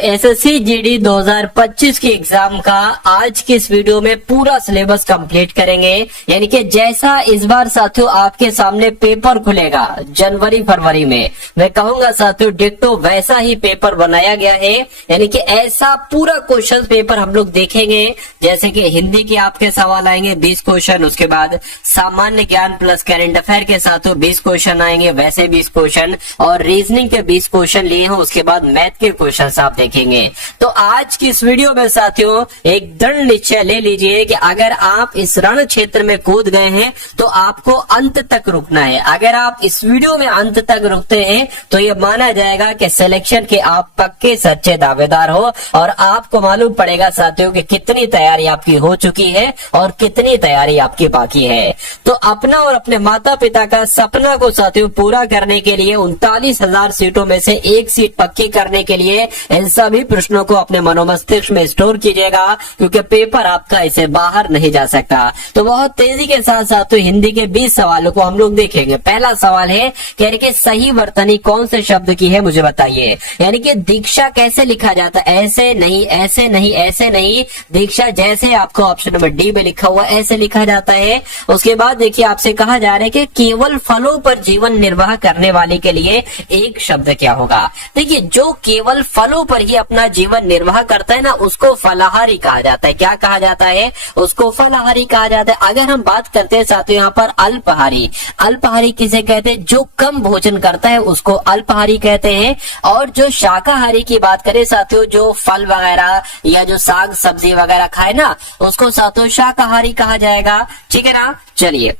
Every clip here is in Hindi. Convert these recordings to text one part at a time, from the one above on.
एसएससी जीडी 2025 की एग्जाम का आज की इस वीडियो में पूरा सिलेबस कंप्लीट करेंगे। यानी कि जैसा इस बार साथियों आपके सामने पेपर खुलेगा जनवरी फरवरी में, मैं कहूंगा साथियों डिट्टो वैसा ही पेपर बनाया गया है। यानी कि ऐसा पूरा क्वेश्चन पेपर हम लोग देखेंगे। जैसे कि हिंदी के आपके सवाल आएंगे 20 क्वेश्चन, उसके बाद सामान्य ज्ञान प्लस करंट अफेयर के साथियों 20 क्वेश्चन आएंगे, वैसे 20 क्वेश्चन, और रीजनिंग के 20 क्वेश्चन लिए हैं। उसके बाद मैथ के क्वेश्चन आप देखेंगे। तो आज की इस वीडियो में साथियों एक दृढ़ निश्चय ले लीजिए कि अगर आप इस रण क्षेत्र में कूद गए हैं तो आपको अंत तक रुकना है। अगर आप इस वीडियो में अंत तक रुकते हैं तो ये माना जाएगा कि सिलेक्शन के आप पक्के सच्चे दावेदार हो, और आपको मालूम पड़ेगा साथियों कि कितनी तैयारी आपकी हो चुकी है और कितनी तैयारी आपकी बाकी है। तो अपना और अपने माता पिता का सपना को साथियों पूरा करने के लिए 39,000 सीटों में से एक सीट पक्की करने के लिए इन सभी प्रश्नों को अपने मनोमस्तिष्क में स्टोर कीजिएगा, क्योंकि पेपर आपका इसे बाहर नहीं जा सकता। तो बहुत तेजी के साथ साथियों हिंदी के 20 सवालों को हम लोग देखेंगे। पहला सवाल है कि सही वर्तनी कौन से शब्द की है, मुझे बताइए। यानी कि दीक्षा कैसे लिखा जाता है? ऐसे नहीं, ऐसे नहीं, ऐसे नहीं। दीक्षा जैसे आपको ऑप्शन नंबर डी में लिखा हुआ ऐसे लिखा जाता है। उसके बाद देखिए आपसे कहा जा रहा है कि केवल फलों पर जीवन निर्वाह करने वाले के लिए एक शब्द क्या होगा। देखिए जो केवल फलों पर ही अपना जीवन निर्वाह करता है ना, उसको फलाहारी कहा जाता है। क्या कहा जाता है? उसको फलाहारी कहा जाता है। अगर हम बात करते हैं साथियों यहाँ पर अल्पाहारी, अल्पाहारी किसे कहते हैं? जो कम भोजन करता है उसको अल्पाहारी कहते हैं। और जो शाकाहारी की बात करें साथियों, जो फल वगैरह या जो साग सब्जी वगैरह खाए ना, उसको साथियों शाकाहारी कहा जाएगा। ठीक है ना। चलिए,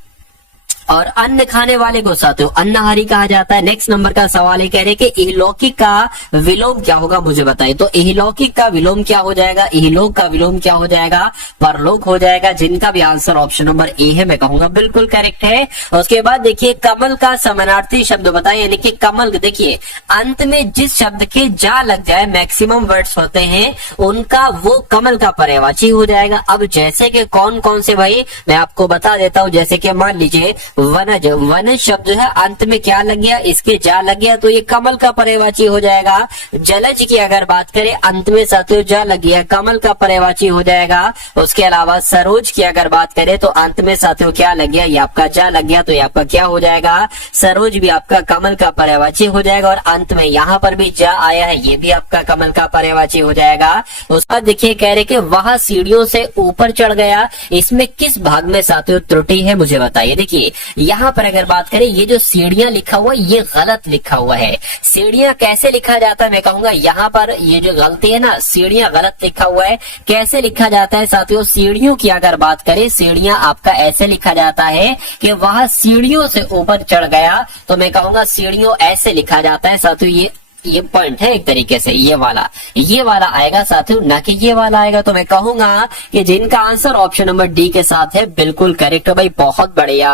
और अन्न खाने वाले को साथियों अन्नहारी कहा जाता है। नेक्स्ट नंबर का सवाल है, कह रहे कि इहलौकिक का विलोम क्या होगा, मुझे बताइए। तो इहलौकिक का विलोम क्या हो जाएगा? इहलोक का विलोम क्या हो जाएगा? परलोक हो जाएगा, जिनका भी आंसर ऑप्शन नंबर ए है, मैं कहूंगा बिल्कुल करेक्ट है। उसके बाद देखिए कमल का समानार्थी शब्द बताइए। यानी कि कमल, देखिए अंत में जिस शब्द के जा लग जाए, मैक्सिमम वर्ड्स होते हैं उनका, वो कमल का पर्यायवाची हो जाएगा। अब जैसे कि कौन कौन से भाई मैं आपको बता देता हूं। जैसे कि मान लीजिए वनज, वनज शब्द जो है अंत में क्या लग गया? इसके जा लग गया, तो ये कमल का पर्यायवाची हो जाएगा। जलज की अगर बात करें अंत में साथियों जा लग गया, कमल का पर्यायवाची हो जाएगा। उसके अलावा सरोज की अगर बात करें तो अंत में साथियों क्या लग गया? ये आपका जा लग गया, तो ये आपका क्या हो जाएगा? सरोज भी आपका कमल का पर्यायवाची हो जाएगा। और अंत में यहाँ पर भी जा आया है, ये भी आपका कमल का पर्यायवाची हो जाएगा। उसके बाद देखिए कह रहे कि वह सीढ़ियों से ऊपर चढ़ गया, इसमें किस भाग में साथियों त्रुटि है, मुझे बताइए। देखिए यहाँ पर अगर बात करें, ये जो सीढ़ियां लिखा हुआ है ये गलत लिखा हुआ है। सीढ़ियां कैसे लिखा जाता है, मैं कहूंगा यहाँ पर ये जो गलती है ना, सीढ़ियां गलत लिखा हुआ है। कैसे लिखा जाता है साथियों? सीढ़ियों की अगर बात करें, सीढ़ियां आपका ऐसे लिखा जाता है कि वह सीढ़ियों से ऊपर चढ़ गया, तो मैं कहूंगा सीढ़ियों ऐसे लिखा जाता है साथियों। ये पॉइंट है एक तरीके से, ये वाला आएगा साथियों, ना कि ये वाला आएगा। तो मैं कहूंगा कि जिनका आंसर ऑप्शन नंबर डी के साथ है बिल्कुल करेक्ट है भाई, बहुत बढ़िया,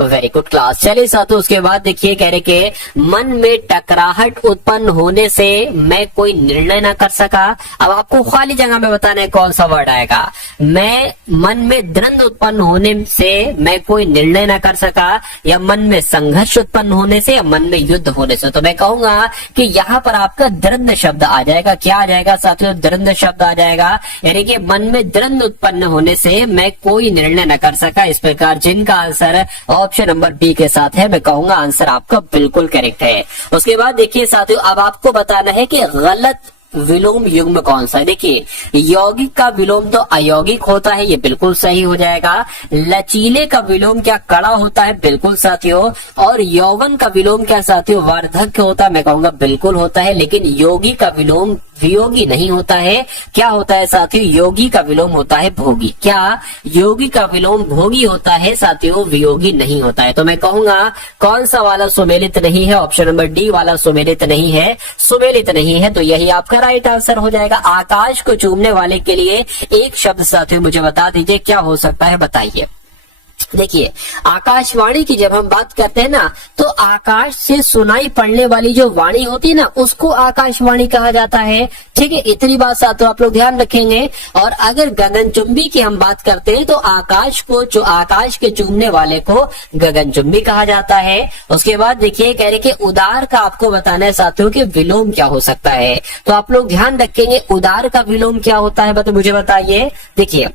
वेरी गुड क्लास। चलिए साथियों उसके बाद देखिए कह रहे कि मन में टकराहट उत्पन्न होने से मैं कोई निर्णय ना कर सका। अब आपको खाली जगह में बताना है कौन सा वर्ड आएगा। मैं मन में द्वंद्व उत्पन्न होने से मैं कोई निर्णय ना कर सका, या मन में संघर्ष उत्पन्न होने से, या मन में युद्ध होने से। तो मैं कहूंगा कि यहाँ पर आपका द्वंद्व शब्द आ जाएगा। क्या आ जाएगा साथियों? द्वंद्व शब्द आ जाएगा। यानी कि मन में द्वंद्व उत्पन्न होने से मैं कोई निर्णय न कर सका। इस प्रकार जिनका आंसर ऑप्शन नंबर बी के साथ है, मैं कहूंगा आंसर आपका बिल्कुल करेक्ट है। उसके बाद देखिए साथियों अब आपको बताना है कि गलत विलोम युग्म कौन सा है। देखिए यौगिक का विलोम तो अयौगिक होता है, ये बिल्कुल सही हो जाएगा। लचीले का विलोम क्या कड़ा होता है? बिल्कुल साथियों। और यौवन का विलोम क्या साथियों? वार्धक्य होता है, मैं कहूंगा बिल्कुल होता है। लेकिन योगी का विलोम वियोगी नहीं होता है। क्या होता है साथियों? योगी का विलोम होता है भोगी। क्या? योगी का विलोम भोगी होता है साथियों, वियोगी नहीं होता है। तो मैं कहूंगा कौन सा वाला सुमेलित नहीं है? ऑप्शन नंबर डी वाला सुमेलित नहीं है, सुमेलित नहीं है, तो यही आपका राइट आंसर हो जाएगा। आकाश को चूमने वाले के लिए एक शब्द साथियों मुझे बता दीजिए क्या हो सकता है, बताइए। देखिए, आकाशवाणी की जब हम बात करते हैं ना, तो आकाश से सुनाई पड़ने वाली जो वाणी होती है ना, उसको आकाशवाणी कहा जाता है। ठीक है, इतनी बात साथ आप लोग ध्यान रखेंगे। और अगर गगनचुंबी की हम बात करते हैं तो आकाश को, जो आकाश के चूमने वाले को गगनचुंबी कहा जाता है। उसके बाद देखिए, कह रहे कि उदार का आपको बताना है साथियों कि विलोम क्या हो सकता है, तो आप लोग ध्यान रखेंगे उदार का विलोम क्या होता है, तो मुझे बताइए। देखिए,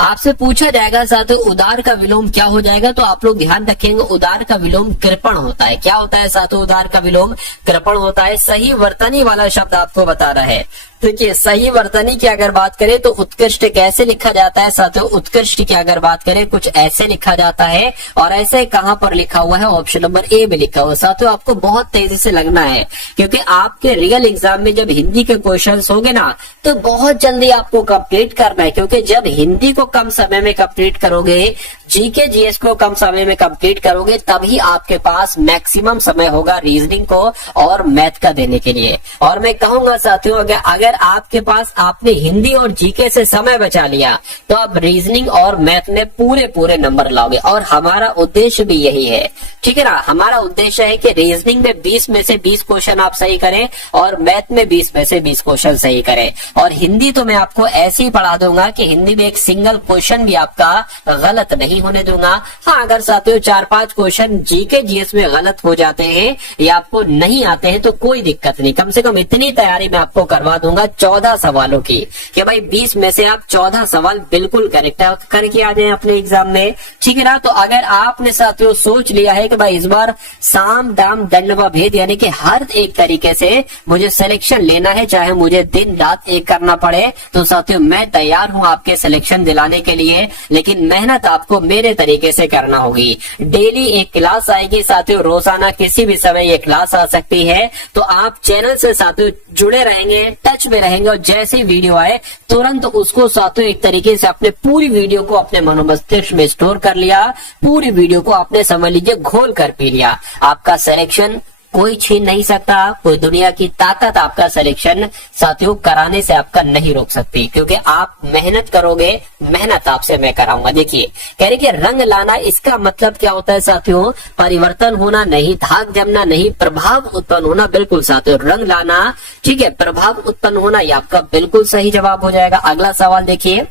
आपसे पूछा जाएगा साथियों उदार का विलोम क्या हो जाएगा, तो आप लोग ध्यान रखेंगे उदार का विलोम कृपण होता है। क्या होता है साथियों? उदार का विलोम कृपण होता है। सही वर्तनी वाला शब्द आपको बता रहा है। देखिए, सही वर्तनी की अगर बात करें तो उत्कृष्ट कैसे लिखा जाता है साथियों? उत्कृष्ट की अगर बात करें कुछ ऐसे लिखा जाता है। और ऐसे कहां पर लिखा हुआ है? ऑप्शन नंबर ए में लिखा हुआ है। साथियों, आपको बहुत तेजी से लगना है, क्योंकि आपके रियल एग्जाम में जब हिंदी के क्वेश्चंस होंगे ना, तो बहुत जल्दी आपको कंप्लीट करना है, क्योंकि जब हिंदी को कम समय में कंप्लीट करोगे, जीके जीएस को कम समय में कंप्लीट करोगे, तभी आपके पास मैक्सिमम समय होगा रीजनिंग को और मैथ का देने के लिए। और मैं कहूंगा साथियों, अगर आपके पास, आपने हिंदी और जीके से समय बचा लिया, तो आप रीजनिंग और मैथ में पूरे नंबर लाओगे। और हमारा उद्देश्य भी यही है, ठीक है ना। हमारा उद्देश्य है कि रीजनिंग में 20 में से 20 क्वेश्चन आप सही करें और मैथ में 20 में से 20 क्वेश्चन सही करें। और हिंदी तो मैं आपको ऐसे ही पढ़ा दूंगा कि हिंदी में एक सिंगल क्वेश्चन भी आपका गलत नहीं होने दूंगा। हाँ, अगर साथियों 4-5 क्वेश्चन जीके जीएस में गलत हो जाते हैं या आपको नहीं आते हैं तो कोई दिक्कत नहीं, कम से कम इतनी तैयारी मैं आपको करवा दूंगा 14 सवालों की, कि भाई 20 में से आप 14 सवाल बिल्कुल करेक्ट करके आ जाए अपने एग्जाम में, ठीक है ना। तो अगर आपने साथियों सोच लिया है कि भाई इस बार साम दाम दंड व भेद, यानी कि हर एक तरीके से मुझे सिलेक्शन लेना है, चाहे मुझे दिन रात एक करना पड़े, तो साथियों मैं तैयार हूं आपके सिलेक्शन दिलाने के लिए। लेकिन मेहनत आपको मेरे तरीके से करना होगी। डेली एक क्लास आएगी साथियों, रोजाना किसी भी समय ये क्लास आ सकती है। तो आप चैनल से साथियों जुड़े रहेंगे, टच में रहेंगे, और जैसे ही वीडियो आए तुरंत उसको साथियों एक तरीके से अपने पूरी वीडियो को अपने मनोमस्तिष्क में स्टोर कर लिया, पूरी वीडियो को आपने समझ लीजिए घोल कर पी लिया। आपका सिलेक्शन कोई छीन नहीं सकता, कोई दुनिया की ताकत आपका सिलेक्शन साथियों कराने से आपका नहीं रोक सकती, क्योंकि आप मेहनत करोगे, मेहनत आपसे मैं कराऊंगा। देखिए, कह रहे कि रंग लाना, इसका मतलब क्या होता है साथियों? परिवर्तन होना नहीं, धाक जमना नहीं, प्रभाव उत्पन्न होना। बिल्कुल साथियों, रंग लाना, ठीक है, प्रभाव उत्पन्न होना, ये आपका बिल्कुल सही जवाब हो जाएगा। अगला सवाल देखिए,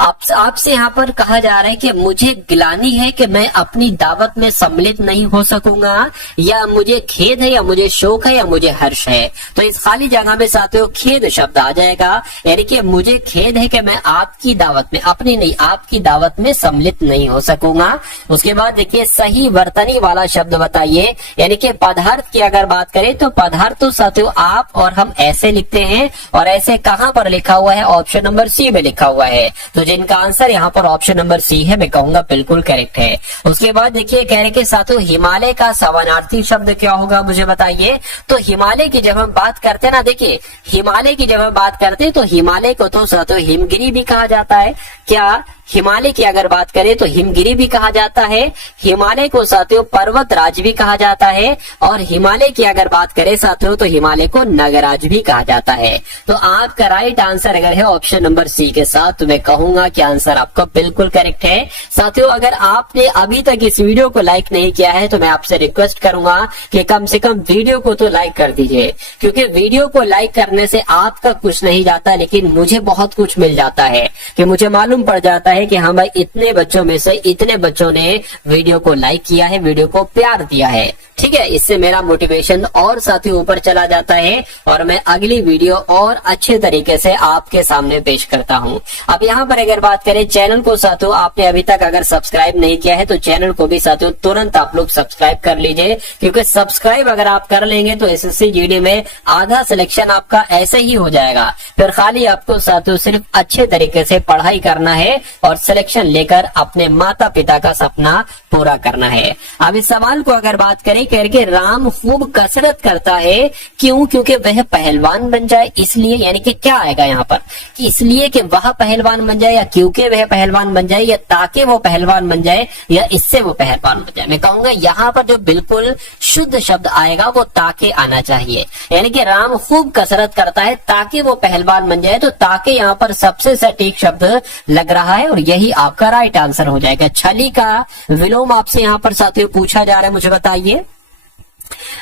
आपसे यहाँ पर कहा जा रहा है कि मुझे गिलानी है कि मैं अपनी दावत में सम्मिलित नहीं हो सकूंगा, या मुझे खेद है, या मुझे शोक है, या मुझे हर्ष है। तो इस खाली जगह में साथियों खेद शब्द आ जाएगा, यानी कि मुझे खेद है कि मैं आपकी दावत में, अपनी नहीं आपकी दावत में सम्मिलित नहीं हो सकूंगा। उसके बाद देखिए सही वर्तनी वाला शब्द बताइए, यानी कि पदार्थ की अगर बात करें तो पदार्थ तो साथियों आप और हम ऐसे लिखते हैं, और ऐसे कहां पर लिखा हुआ है? ऑप्शन नंबर सी में लिखा हुआ है। तो जिनका आंसर यहाँ पर ऑप्शन नंबर सी है, मैं कहूंगा बिल्कुल करेक्ट है। उसके बाद देखिए कह रहे कि साथियों हिमालय का समानार्थी शब्द क्या होगा, मुझे बताइए। तो हिमालय की जब हम बात करते हैं ना, देखिए हिमालय की जब हम बात करते हैं तो हिमालय को तो साथियों हिमगिरी भी कहा जाता है। क्या हिमालय की अगर बात करें तो हिमगिरी भी कहा जाता है, हिमालय को साथियों पर्वत राज भी कहा जाता है, और हिमालय की अगर बात करें साथियों तो हिमालय को नगराज भी कहा जाता है। तो आपका राइट आंसर अगर है ऑप्शन नंबर सी के साथ, तो मैं कहूंगा कि आंसर आपका बिल्कुल करेक्ट है। साथियों अगर आपने अभी तक इस वीडियो को लाइक नहीं किया है तो मैं आपसे रिक्वेस्ट करूंगा कि कम से कम वीडियो को तो लाइक कर दीजिए, क्योंकि वीडियो को लाइक करने से आपका कुछ नहीं जाता, लेकिन मुझे बहुत कुछ मिल जाता है, कि मुझे मालूम पड़ जाता है कि हाँ भाई इतने बच्चों में से इतने बच्चों ने वीडियो को लाइक किया है, वीडियो को प्यार दिया है, ठीक है। इससे मेरा मोटिवेशन और साथियों ऊपर चला जाता है, और मैं अगली वीडियो और अच्छे तरीके से आपके सामने पेश करता हूं। अब यहाँ पर अगर बात करें चैनल को साथियों, आपने अभी तक अगर सब्सक्राइब नहीं किया है तो चैनल को भी साथियों तुरंत आप लोग सब्सक्राइब कर लीजिए, क्योंकि सब्सक्राइब अगर आप कर लेंगे तो एसएससी जीडी में आधा सिलेक्शन आपका ऐसे ही हो जाएगा। फिर खाली आपको साथियों सिर्फ अच्छे तरीके से पढ़ाई करना है और सिलेक्शन लेकर अपने माता पिता का सपना पूरा करना है। अब इस सवाल को अगर बात करें, कह के राम खूब कसरत करता है, क्यों? क्योंकि वह पहलवान बन जाए, इसलिए। यानी कि क्या आएगा यहाँ पर, कि इसलिए कि वह पहलवान बन जाए, या क्योंकि वह पहलवान बन जाए, या ताकि वो पहलवान बन जाए, या इससे वो पहलवान बन जाए। मैं कहूंगा यहाँ पर जो बिल्कुल शुद्ध शब्द आएगा वो ताकि आना चाहिए, यानी कि राम खूब कसरत करता है ताकि वो पहलवान बन जाए। तो ताकि यहाँ पर सबसे सटीक शब्द लग रहा है, और यही आपका राइट आंसर हो जाएगा। छली का विलोम आपसे यहाँ पर साथियों पूछा जा रहा है, मुझे बताइए।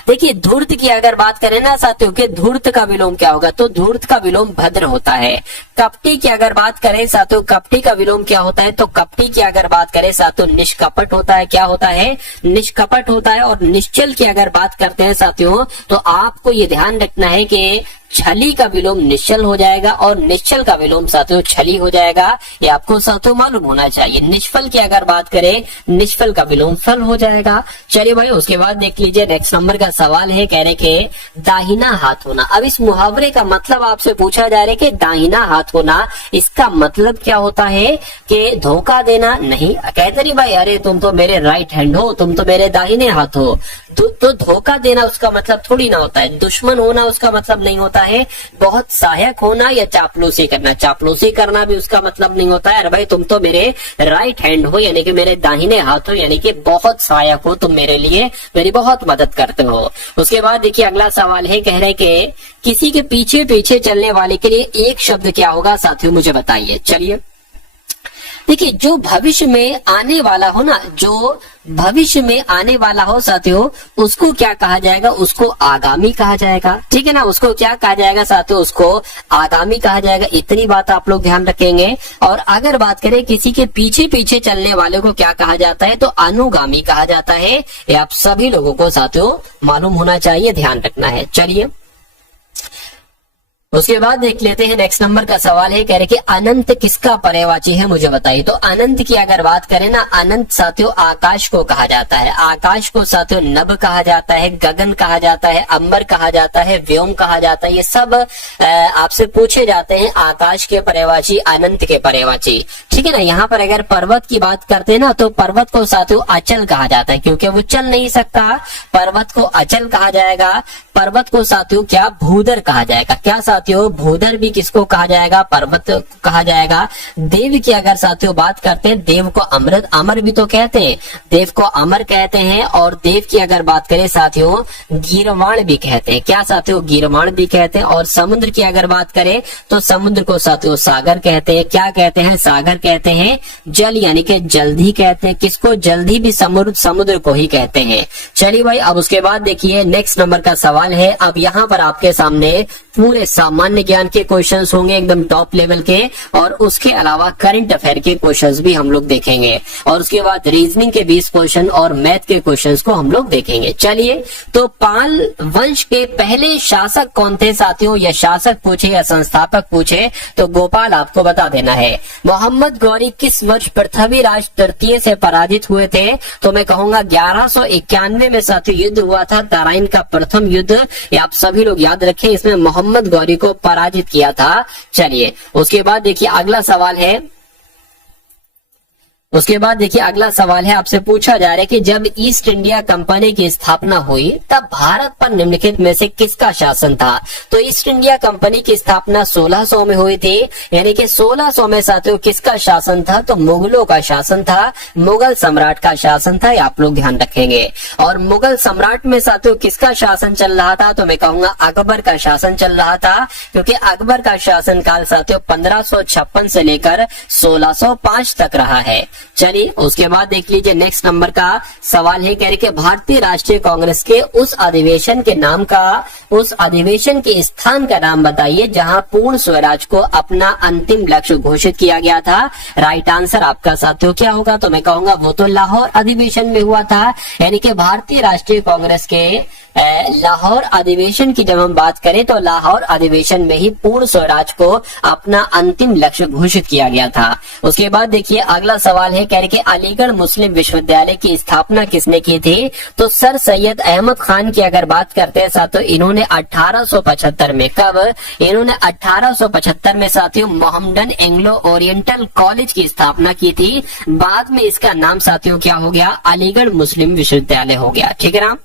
देखिए धूर्त की अगर बात करें ना साथियों के धूर्त का विलोम क्या होगा, तो धूर्त का विलोम भद्र होता है। कपटी की अगर बात करें साथियों, कपटी का विलोम क्या होता है, तो कपटी की अगर बात करें साथियों निष्कपट होता है। क्या होता है, निष्कपट होता है। और निश्चल की अगर बात करते हैं साथियों, तो आपको ये ध्यान रखना है कि छली का विलोम निश्चल हो जाएगा और निश्चल का विलोम साथियों छली हो जाएगा। ये आपको साथियों मालूम होना चाहिए। निष्फल की अगर बात करें, निष्फल का विलोम फल हो जाएगा। चलिए भाई उसके बाद देख लीजिए नेक्स्ट नंबर का सवाल है, कह रहे के दाहिना हाथ होना। अब इस मुहावरे का मतलब आपसे पूछा जा रहा है कि दाहिना हाथ होना, इसका मतलब क्या होता है कि धोखा देना नहीं। कहते नहीं भाई अरे तुम तो मेरे राइट हैंड हो, तुम तो मेरे दाहिने हाथ हो, तो धोखा देना उसका मतलब थोड़ी ना होता है। दुश्मन होना उसका मतलब नहीं होता है। बहुत सहायक होना या चापलूसी करना, चापलूसी करना भी उसका मतलब नहीं होता है। अरे भाई तुम तो मेरे राइट हैंड हो, यानी कि मेरे दाहिने हाथ हो, यानी कि बहुत सहायक हो, तुम मेरे लिए मेरी बहुत मदद करते हो। उसके बाद देखिए अगला सवाल है, कह रहे कि किसी के पीछे पीछे चलने वाले के लिए एक शब्द क्या होगा साथियों, मुझे बताइए। चलिए देखिए जो भविष्य में आने वाला हो ना, जो भविष्य में आने वाला हो साथियों, उसको क्या कहा जाएगा, उसको आगामी कहा जाएगा। ठीक है ना, उसको क्या कहा जाएगा साथियों, उसको आगामी कहा जाएगा। इतनी बात आप लोग ध्यान रखेंगे। और अगर बात करें किसी के पीछे पीछे चलने वाले को क्या कहा जाता है, तो अनुगामी कहा जाता है। ये आप सभी लोगों को साथियों मालूम होना चाहिए, ध्यान रखना है। चलिए उसके बाद देख लेते हैं नेक्स्ट नंबर का सवाल है, कह रहे कि अनंत किसका पर्यायवाची है, मुझे बताइए। तो अनंत की अगर बात करें ना, अनंत साथियों आकाश को कहा जाता है। आकाश को साथियों नभ कहा जाता है, गगन कहा जाता है, अंबर कहा जाता है, व्योम कहा जाता है। ये सब आपसे पूछे जाते हैं आकाश के पर्यायवाची, अनंत के पर्यायवाची। ठीक है ना। यहाँ पर अगर पर्वत की बात करते हैं ना, तो पर्वत को साथियों अचल कहा जाता है, क्योंकि वो चल नहीं सकता। पर्वत को अचल कहा जाएगा। पर्वत को साथियों क्या भूधर कहा जाएगा। क्या साथियों, भूधर भी किसको कहा जाएगा, पर्वत कहा जाएगा। देव की अगर साथियों बात करते हैं, देव को अमृत, अमर भी तो कहते हैं, देव को अमर कहते हैं। और देव की अगर बात करें साथियों, गीर्वाण भी कहते हैं। क्या साथियों, गीर्वाण भी कहते हैं। और समुद्र की अगर बात करें, तो समुद्र को साथियों सागर कहते हैं। क्या कहते हैं, सागर कहते हैं। जल यानी कि जल्दी कहते हैं। किसको, जल्दी भी समुद्र को ही कहते हैं। चलिए भाई अब उसके बाद देखिए नेक्स्ट नंबर का सवाल है। अब यहाँ पर आपके सामने पूरे सामान्य ज्ञान के क्वेश्चंस होंगे, एकदम टॉप लेवल के, और उसके अलावा करंट अफेयर के क्वेश्चंस भी हम लोग देखेंगे। और उसके बाद रीजनिंग के 20 क्वेश्चन और मैथ के क्वेश्चंस को हम लोग देखेंगे। चलिए तो पाल वंश के पहले शासक कौन थे साथियों, या शासक पूछे या संस्थापक पूछे तो गोपाल आपको बता देना है। मोहम्मद गौरी किस वर्ष पृथ्वीराज तृतीय से पराजित हुए थे, तो मैं कहूंगा 1191 में साथियों युद्ध हुआ था, तराइन का प्रथम युद्ध। ये आप सभी लोग याद रखें, इसमें मोहम्मद गौरी को पराजित किया था। चलिए उसके बाद देखिए अगला सवाल है, उसके बाद देखिए अगला सवाल है, आपसे पूछा जा रहा है कि जब ईस्ट इंडिया कंपनी की स्थापना हुई तब भारत पर निम्नलिखित में से किसका शासन था। तो ईस्ट इंडिया कंपनी की स्थापना 1600 में हुई थी, यानी कि 1600 में साथियों किसका शासन था, तो मुगलों का शासन था, मुगल सम्राट का शासन था। आप लोग ध्यान रखेंगे। और मुगल सम्राट में साथियों किसका शासन चल रहा था, तो मैं कहूंगा अकबर का शासन चल रहा था, क्योंकि अकबर का शासन काल साथियों 1556 से लेकर 1605 तक रहा है। चलिए उसके बाद देख लीजिए नेक्स्ट नंबर का सवाल है, कह रहे कि भारतीय राष्ट्रीय कांग्रेस के उस अधिवेशन के नाम का, उस अधिवेशन के स्थान का नाम बताइए जहां पूर्ण स्वराज को अपना अंतिम लक्ष्य घोषित किया गया था। राइट आंसर आपका साथियों क्या होगा, तो मैं कहूंगा वो तो लाहौर अधिवेशन में हुआ था। यानी कि भारतीय राष्ट्रीय कांग्रेस के लाहौर अधिवेशन की जब हम बात करें तो लाहौर अधिवेशन में ही पूर्ण स्वराज को अपना अंतिम लक्ष्य घोषित किया गया था। उसके बाद देखिए अगला सवाल है, कह रहे कि अलीगढ़ मुस्लिम विश्वविद्यालय की स्थापना किसने की थी, तो सर सैयद अहमद खान की अगर बात करते हैं साथियों, इन्होंने 1875 में, कब, इन्होंने 1875 में साथियों मोहम्मडन एंग्लो ओरिएंटल कॉलेज की स्थापना की थी। बाद में इसका नाम साथियों क्या हो गया, अलीगढ़ मुस्लिम विश्वविद्यालय हो गया। ठीक है ना।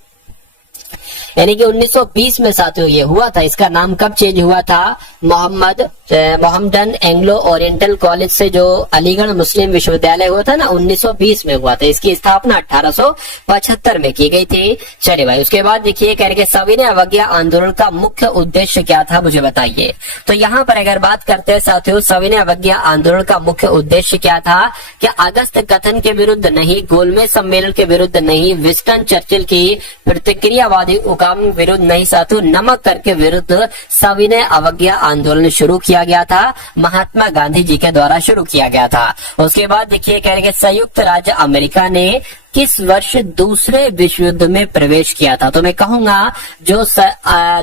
यानी कि 1920 में साथियों ये हुआ था। इसका नाम कब चेंज हुआ था? मोहम्मदन एंग्लो ओरिएंटल कॉलेज से जो अलीगढ़ मुस्लिम विश्वविद्यालय हुआ था ना, 1920 में हुआ था। इसकी स्थापना 1875 में की गई थी। चलिए भाई, उसके बाद देखिए कह रहे सविनय अवज्ञा आंदोलन का मुख्य उद्देश्य क्या था, मुझे बताइए। तो यहाँ पर अगर बात करते हैं साथियों, सविनय अवज्ञा आंदोलन का मुख्य उद्देश्य क्या था? कि अगस्त कथन के विरुद्ध नहीं, गोलमेज सम्मेलन के विरुद्ध नहीं, विंस्टन चर्चिल की प्रतिक्रियावादी उकाम विरुद्ध नहीं साथियों, नमक कर के विरुद्ध सविनय अवज्ञा आंदोलन शुरू किया गया था। महात्मा गांधी जी के द्वारा शुरू किया गया था। उसके बाद देखिए कह रहे संयुक्त राज्य अमेरिका ने किस वर्ष दूसरे विश्व युद्ध में प्रवेश किया था? तो मैं कहूंगा जो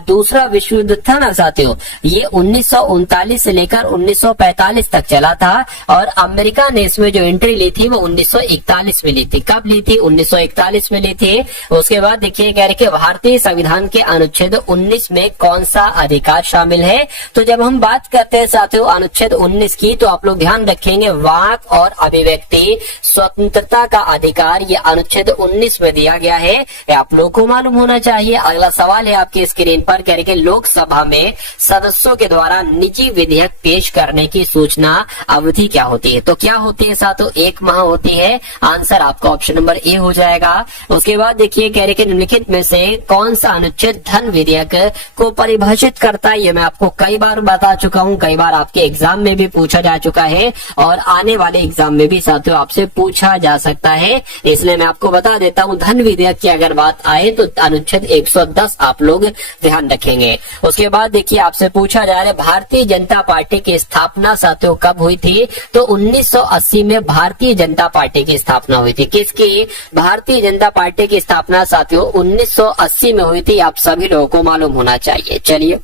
दूसरा विश्व युद्ध था ना साथियों, ये 1939 से लेकर 1945 तक चला था और अमेरिका ने इसमें जो एंट्री ली थी वो 1941 में ली थी। कब ली थी? 1941 में ली थी। उसके बाद देखिए कह रहे कि भारतीय संविधान के अनुच्छेद 19 में कौन सा अधिकार शामिल है? तो जब हम बात करते हैं साथियों अनुच्छेद 19 की, तो आप लोग ध्यान रखेंगे वाक और अभिव्यक्ति स्वतंत्रता का अधिकार ये अनुच्छेद 19 में दिया गया है। ये आप लोगों को मालूम होना चाहिए। अगला सवाल है आपकी स्क्रीन पर, कह रहे कि लोकसभा में सदस्यों के द्वारा निजी विधेयक पेश करने की सूचना अवधि क्या होती है? तो क्या होती है साथियों? 1 माह होती है। आंसर आपका ऑप्शन नंबर ए हो जाएगा। उसके बाद देखिए कह रहे कि निम्नलिखित में से कौन सा अनुच्छेद धन विधेयक को परिभाषित करता है? ये मैं आपको कई बार बता चुका हूँ, कई बार आपके एग्जाम में भी पूछा जा चुका है और आने वाले एग्जाम में भी साथियों आपसे पूछा जा सकता है, इसलिए मैं आपको बता देता हूं। धन विधेयक की अगर बात आए तो अनुच्छेद 110 आप लोग ध्यान रखेंगे। उसके बाद देखिए आपसे पूछा जा रहा है भारतीय जनता पार्टी की स्थापना साथियों कब हुई थी? तो 1980 में भारतीय जनता पार्टी की स्थापना हुई थी। किसकी? भारतीय जनता पार्टी की स्थापना साथियों 1980 में हुई थी। आप सभी लोगों को मालूम होना चाहिए। चलिए,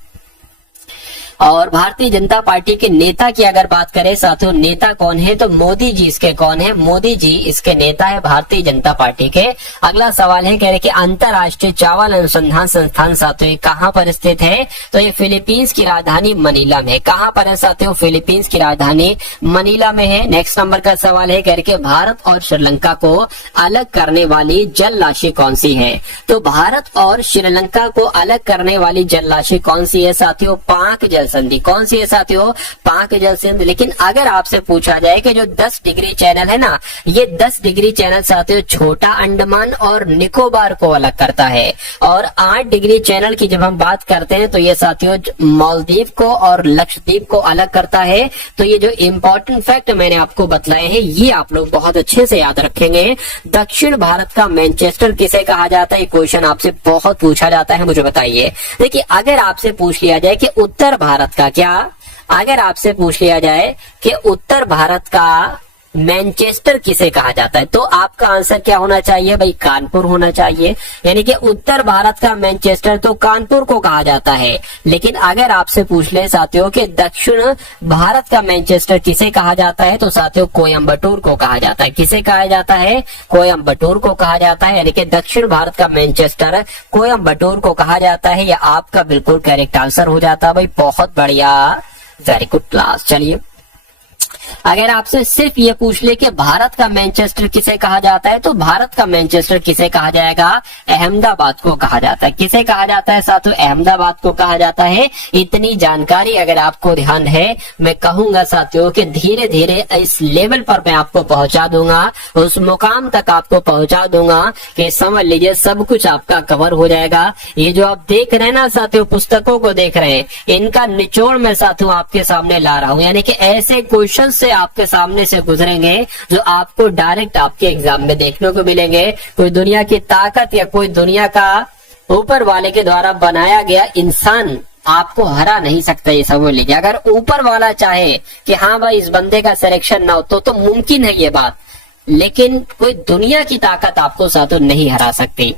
और भारतीय जनता पार्टी के नेता की अगर बात करें साथियों, नेता कौन है? तो मोदी जी इसके कौन है? मोदी जी इसके नेता है भारतीय जनता पार्टी के। अगला सवाल है कह रहे कि अंतरराष्ट्रीय चावल अनुसंधान संस्थान साथियों कहाँ पर स्थित है? तो ये फिलीपींस की राजधानी मनीला में। कहाँ पर है साथियों? फिलीपींस की राजधानी मनीला में है। नेक्स्ट नंबर का सवाल है कह रहे कि भारत और श्रीलंका को अलग करने वाली जल राशि कौन सी है? तो भारत और श्रीलंका को अलग करने वाली जल राशि कौन सी है साथियों? पाक जल संधि। कौन सी है साथियों? पाक जल संधि। लेकिन अगर आपसे पूछा जाए कि जो 10 डिग्री चैनल है ना, ये 10 डिग्री चैनल साथियों छोटा अंडमान और निकोबार को अलग करता है, और 8 डिग्री चैनल की जब हम बात करते हैं तो ये साथियों मालदीव को और लक्षद्वीप को अलग करता है। तो ये जो इम्पोर्टेंट फैक्ट मैंने आपको बतलाए हैं ये आप लोग बहुत अच्छे से याद रखेंगे। दक्षिण भारत का मैनचेस्टर किसे कहा जाता है? क्वेश्चन आपसे बहुत पूछा जाता है, मुझे बताइए। देखिए अगर आपसे पूछ लिया जाए कि उत्तर भारत का क्या, अगर आपसे पूछ लिया जाए कि उत्तर भारत का मैनचेस्टर किसे कहा जाता है, तो आपका आंसर क्या होना चाहिए भाई? कानपुर होना चाहिए। यानी कि उत्तर भारत का मैनचेस्टर तो कानपुर को कहा जाता है। लेकिन अगर आपसे पूछ ले साथियों कि दक्षिण भारत का मैनचेस्टर किसे कहा जाता है, तो साथियों कोयम्बटूर को कहा जाता है। किसे कहा जाता है? कोयम्बटूर को कहा जाता है। यानी कि दक्षिण भारत का मैनचेस्टर कोयम्बटूर को कहा जाता है। यह आपका बिल्कुल करेक्ट आंसर हो जाता है भाई। बहुत बढ़िया, वेरी गुड क्लास। चलिए, अगर आपसे सिर्फ ये पूछ ले कि भारत का मैनचेस्टर किसे कहा जाता है, तो भारत का मैनचेस्टर किसे कहा जाएगा? अहमदाबाद को कहा जाता है। किसे कहा जाता है साथियों? अहमदाबाद को कहा जाता है। इतनी जानकारी अगर आपको ध्यान है, मैं कहूंगा साथियों कि धीरे धीरे इस लेवल पर मैं आपको पहुंचा दूंगा, उस मुकाम तक आपको पहुंचा दूंगा कि समझ लीजिए सब कुछ आपका कवर हो जाएगा। ये जो आप देख रहे हैं ना साथियों, पुस्तकों को देख रहे हैं, इनका निचोड़ मैं साथियों आपके सामने ला रहा हूं। यानी कि ऐसे क्वेश्चन से आपके सामने से गुजरेंगे जो आपको डायरेक्ट आपके एग्जाम में देखने को मिलेंगे। कोई दुनिया की ताकत या कोई दुनिया का ऊपर वाले के द्वारा बनाया गया इंसान आपको हरा नहीं सकता, ये समझ लीजिए। अगर ऊपर वाला चाहे कि हाँ भाई इस बंदे का सिलेक्शन ना हो तो मुमकिन है ये बात, लेकिन कोई दुनिया की ताकत आपको साथों नहीं हरा सकती।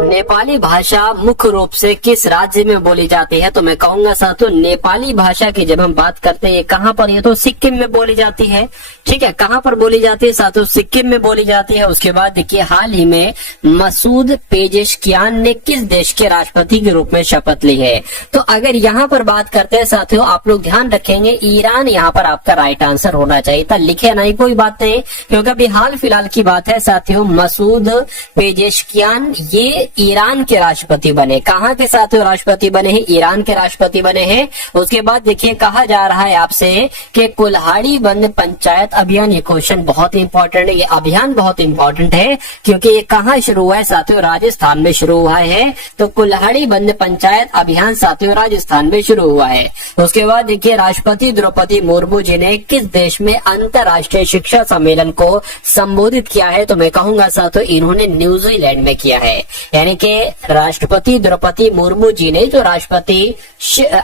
नेपाली भाषा मुख्य रूप से किस राज्य में बोली जाती है? तो मैं कहूंगा साथियों नेपाली भाषा की जब हम बात करते हैं कहाँ पर, ये तो सिक्किम में बोली जाती है। ठीक है, कहाँ पर बोली जाती है साथियों? सिक्किम में बोली जाती है। उसके बाद देखिए हाल ही में मसूद पेजेशकियान ने किस देश के राष्ट्रपति के रूप में शपथ ली है? तो अगर यहाँ पर बात करते हैं साथियों, आप लोग ध्यान रखेंगे ईरान यहाँ पर आपका राइट आंसर होना चाहिए था। लिखे नहीं कोई बात नहीं, क्योंकि अभी हाल फिलहाल की बात है साथियों। मसूद पेजेशकियान ये ईरान के राष्ट्रपति बने। कहाँ के साथियों राष्ट्रपति बने हैं? ईरान के राष्ट्रपति बने हैं। उसके बाद देखिए कहा जा रहा है आपसे कि कुल्हाड़ी बंद पंचायत अभियान, ये क्वेश्चन बहुत इंपॉर्टेंट है, ये अभियान बहुत इंपॉर्टेंट है क्योंकि ये कहाँ शुरू हुआ है साथियों? राजस्थान में शुरू हुआ है। तो कुल्हाड़ी बंद पंचायत अभियान साथियों राजस्थान में शुरू हुआ है। उसके बाद देखिए राष्ट्रपति द्रौपदी मुर्मू जी ने किस देश में अंतर्राष्ट्रीय शिक्षा सम्मेलन को संबोधित किया है? तो मैं कहूंगा साथियों इन्होंने न्यूजीलैंड में किया है। यानी कि राष्ट्रपति द्रौपदी मुर्मू जी ने जो राष्ट्रपति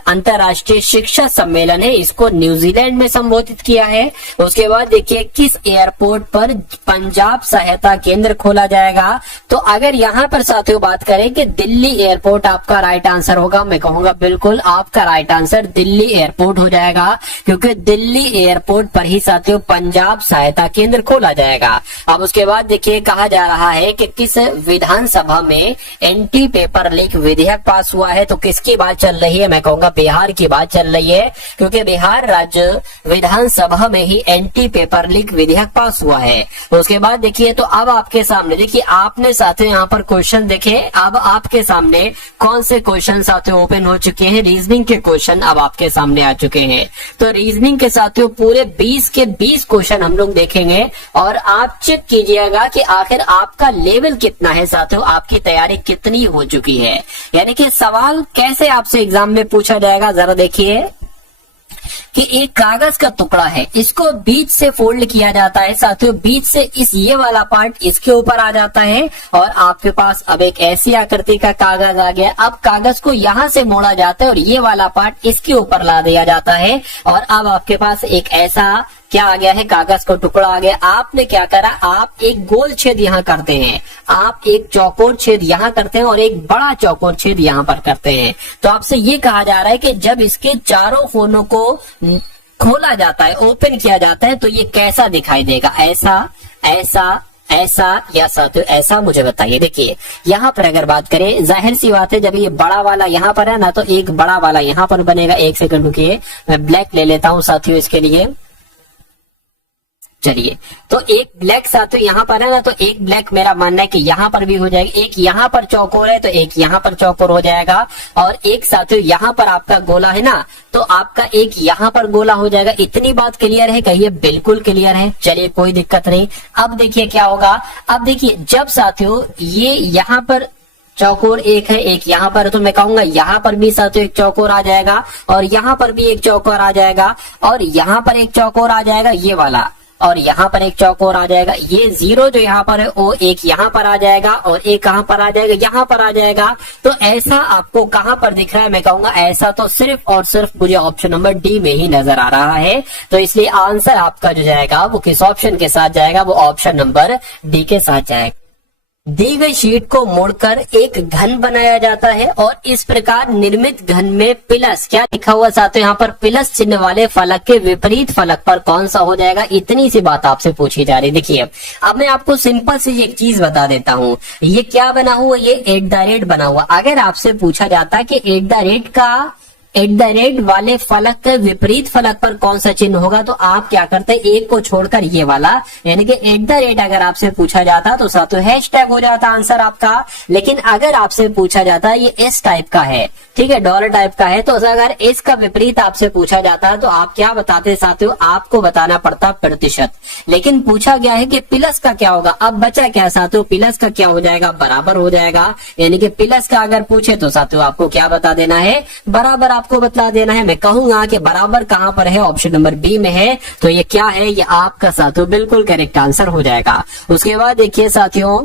अंतर्राष्ट्रीय शिक्षा सम्मेलन है इसको न्यूजीलैंड में संबोधित किया है। उसके बाद देखिए किस एयरपोर्ट पर पंजाब सहायता केंद्र खोला जाएगा? तो अगर यहाँ पर साथियों बात करें कि दिल्ली एयरपोर्ट आपका राइट आंसर होगा, मैं कहूंगा बिल्कुल आपका राइट आंसर दिल्ली एयरपोर्ट हो जाएगा क्योंकि दिल्ली एयरपोर्ट पर ही साथियों पंजाब सहायता केंद्र खोला जाएगा। अब उसके बाद देखिए कहा जा रहा है कि किस विधानसभा में एंटी पेपर लीक विधेयक पास हुआ है? तो किसकी बात चल रही है? मैं कहूंगा बिहार की बात चल रही है क्योंकि बिहार राज्य विधानसभा में ही एंटी पेपर लीक विधेयक पास हुआ है। उसके बाद देखिए तो अब आपके सामने देखिए आपने साथियों यहाँ पर क्वेश्चन देखे, अब आपके सामने कौन से क्वेश्चन साथियों ओपन हो चुके हैं? रीजनिंग के क्वेश्चन अब आपके सामने आ चुके हैं। तो रीजनिंग के साथियों पूरे 20 के 20 क्वेश्चन हम लोग देखेंगे और आप चेक कीजिएगा कि आखिर आपका लेवल कितना है साथियों, आपकी तैयारी कितनी हो चुकी है। यानी कि सवाल कैसे आपसे एग्जाम में पूछा जाएगा, जरा देखिए कि एक कागज का टुकड़ा है, इसको बीच से फोल्ड किया जाता है साथियों, बीच से इस ये वाला पार्ट इसके ऊपर आ जाता है और आपके पास अब एक ऐसी आकृति का कागज आ गया। अब कागज को यहाँ से मोड़ा जाता है और ये वाला पार्ट इसके ऊपर ला दिया जाता है और अब आपके पास एक ऐसा क्या आ गया है? कागज का टुकड़ा आ गया। आपने क्या करा? आप एक गोल छेद यहाँ करते हैं, आप एक चौकोर छेद यहाँ करते हैं और एक बड़ा चौकोर छेद यहाँ पर करते हैं। तो आपसे ये कहा जा रहा है कि जब इसके चारों कोनों को खोला जाता है, ओपन किया जाता है, तो ये कैसा दिखाई देगा? ऐसा, ऐसा, ऐसा या साथियों ऐसा? मुझे बताइए। देखिए यहाँ पर अगर बात करें, जाहिर सी बात है जब ये बड़ा वाला यहाँ पर है ना तो एक बड़ा वाला यहाँ पर बनेगा। एक सेकंड रुकिए, मैं ब्लैक ले लेता हूँ साथियों इसके लिए। चलिए तो एक ब्लैक साथियों यहाँ पर है ना, तो एक ब्लैक मेरा मानना है कि यहाँ पर भी हो जाएगा। एक यहाँ पर चौकोर है तो एक यहाँ पर चौकोर हो जाएगा और एक साथियों यहाँ पर आपका गोला है ना तो आपका एक यहाँ पर गोला हो जाएगा। इतनी बात क्लियर है? कहिए बिल्कुल क्लियर है। चलिए कोई दिक्कत नहीं। अब देखिए क्या होगा, अब देखिए जब साथियों ये यहाँ पर चौकोर एक है, एक यहाँ पर, तो मैं कहूंगा यहाँ पर भी साथियों एक चौकोर आ जाएगा और यहाँ पर भी एक चौकोर आ जाएगा और यहाँ पर एक चौकोर आ जाएगा ये वाला और यहाँ पर एक चौकोर आ जाएगा। ये जीरो जो यहाँ पर है वो एक यहाँ पर आ जाएगा और एक कहाँ पर आ जाएगा? यहाँ पर आ जाएगा। तो ऐसा आपको कहाँ पर दिख रहा है? मैं कहूंगा ऐसा तो सिर्फ और सिर्फ मुझे ऑप्शन नंबर डी में ही नजर आ रहा है। तो इसलिए आंसर आपका जो जाएगा वो किस ऑप्शन के साथ जाएगा? वो ऑप्शन नंबर डी के साथ जाएगा। दी गई शीट को मोड़कर एक घन बनाया जाता है और इस प्रकार निर्मित घन में प्लस क्या लिखा हुआ साथियों? यहाँ पर प्लस चिन्ह वाले फलक के विपरीत फलक पर कौन सा हो जाएगा? इतनी सी बात आपसे पूछी जा रही। देखिए अब मैं आपको सिंपल सी एक चीज बता देता हूँ। ये क्या बना हुआ? ये @ बना हुआ। अगर आपसे पूछा जाता कि @ वाले फलक के विपरीत फलक पर कौन सा चिन्ह होगा तो आप क्या करते? एक को छोड़कर ये वाला, यानी कि @ अगर आपसे पूछा जाता तो साथियों हैशटैग हो जाता आंसर आपका। लेकिन अगर आपसे पूछा जाता ये इस टाइप का है, ठीक है, डॉलर टाइप का है, तो अगर इसका विपरीत आपसे पूछा जाता है तो आप क्या बताते साथियों? आपको बताना पड़ता प्रतिशत। लेकिन पूछा गया है कि प्लस का क्या होगा। अब बचा क्या साथियों? प्लस का क्या हो जाएगा? बराबर हो जाएगा। यानी कि प्लस का अगर पूछे तो साथियों आपको क्या बता देना है? बराबर आपको बता देना है। मैं कहूंगा कि बराबर कहां पर है? ऑप्शन नंबर बी में है। तो ये क्या है? ये आपका साथियों बिल्कुल करेक्ट आंसर हो जाएगा। उसके बाद देखिए साथियों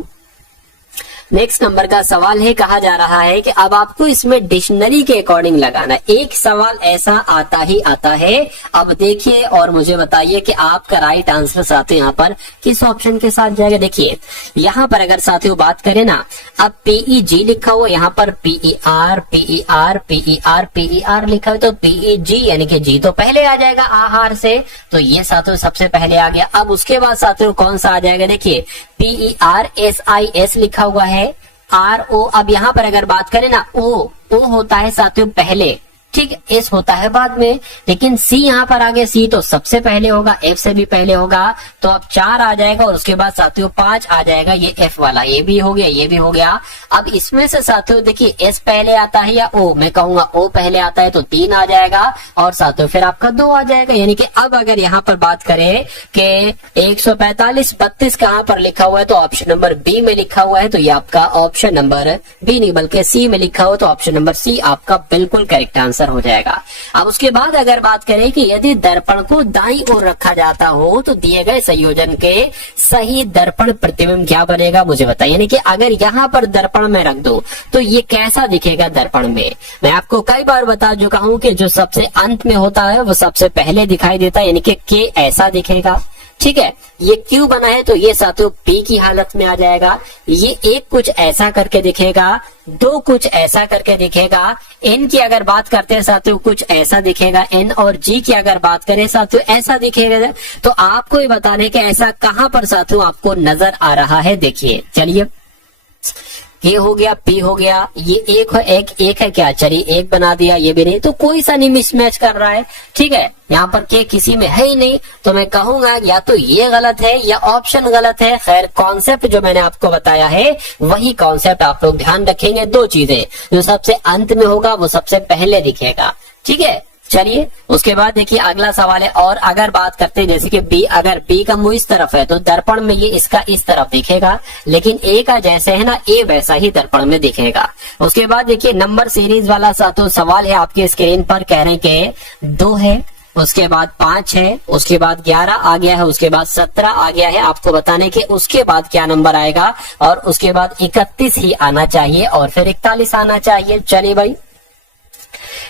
नेक्स्ट नंबर का सवाल है, कहा जा रहा है कि अब आपको इसमें डिक्शनरी के अकॉर्डिंग लगाना। एक सवाल ऐसा आता ही आता है। अब देखिए और मुझे बताइए कि आपका राइट आंसर साथियों यहाँ पर किस ऑप्शन के साथ जाएगा। देखिए यहाँ पर अगर साथियों बात करें ना, अब PEG लिखा हुआ, यहाँ पर PER PER PER PER लिखा हुआ, तो PEG यानी कि जी तो पहले आ जाएगा आहार से, तो ये साथियों सबसे पहले आ गया। अब उसके बाद साथियों कौन सा आ जाएगा? देखिए PERSIS लिखा हुआ है, RO। अब यहाँ पर अगर बात करें ना, O होता है साथियों पहले, ठीक है, एस होता है बाद में, लेकिन सी यहाँ पर आगे, सी तो सबसे पहले होगा, एफ से भी पहले होगा, तो अब 4 आ जाएगा और उसके बाद साथियों 5 आ जाएगा, ये एफ वाला, ये भी हो गया, ये भी हो गया। अब इसमें से साथियों देखिए एस पहले आता है या ओ, मैं कहूंगा ओ पहले आता है, तो 3 आ जाएगा और साथियों फिर आपका 2 आ जाएगा। यानी कि अब अगर यहाँ पर बात करें कि 145 32 कहाँ पर लिखा हुआ है, तो ऑप्शन नंबर बी में लिखा हुआ है, तो ये आपका ऑप्शन नंबर बी नहीं बल्कि सी में लिखा हुआ, तो ऑप्शन नंबर सी आपका बिल्कुल करेक्ट आंसर हो जाएगा। अब उसके बाद अगर बात करें कि यदि दर्पण को दाईं ओर रखा जाता हो तो दिए गए संयोजन के सही दर्पण प्रतिबिंब क्या बनेगा, मुझे बताइए। यानी कि अगर यहाँ पर दर्पण में रख दो तो ये कैसा दिखेगा दर्पण में। मैं आपको कई बार बता चुका हूं कि जो सबसे अंत में होता है वो सबसे पहले दिखाई देता है, यानी कि के ऐसा दिखेगा। ठीक है, ये क्यू बना है तो ये साथियों पी की हालत में आ जाएगा। ये एक कुछ ऐसा करके दिखेगा, 2 कुछ ऐसा करके दिखेगा, एन की अगर बात करते हैं साथियों कुछ ऐसा दिखेगा, एन और जी की अगर बात करें साथियों ऐसा दिखेगा। तो आपको ये बताने के ऐसा कहां पर साथियों आपको नजर आ रहा है, देखिए चलिए। के हो गया, पी हो गया, ये एक है क्या, चलिए एक बना दिया, ये भी नहीं, तो कोई सा नहीं मिसमैच कर रहा है। ठीक है, यहाँ पर के किसी में है ही नहीं, तो मैं कहूंगा या तो ये गलत है या ऑप्शन गलत है। खैर कॉन्सेप्ट जो मैंने आपको बताया है वही कॉन्सेप्ट आप लोग ध्यान रखेंगे। 2 चीजें, जो सबसे अंत में होगा वो सबसे पहले दिखेगा। ठीक है, चलिए उसके बाद देखिए अगला सवाल है। और अगर बात करते हैं जैसे कि बी, अगर बी का मुंह इस तरफ है तो दर्पण में ये इसका इस तरफ दिखेगा, लेकिन ए का जैसे है ना ए वैसा ही दर्पण में दिखेगा। उसके बाद देखिए नंबर सीरीज वाला साथियों सवाल है आपके स्क्रीन पर, कह रहे हैं कि 2 है, उसके बाद 5 है, उसके बाद 11 आ गया है, उसके बाद 17 आ गया है। आपको बताने के उसके बाद क्या नंबर आएगा, और उसके बाद 31 ही आना चाहिए और फिर 41 आना चाहिए। चलिए भाई,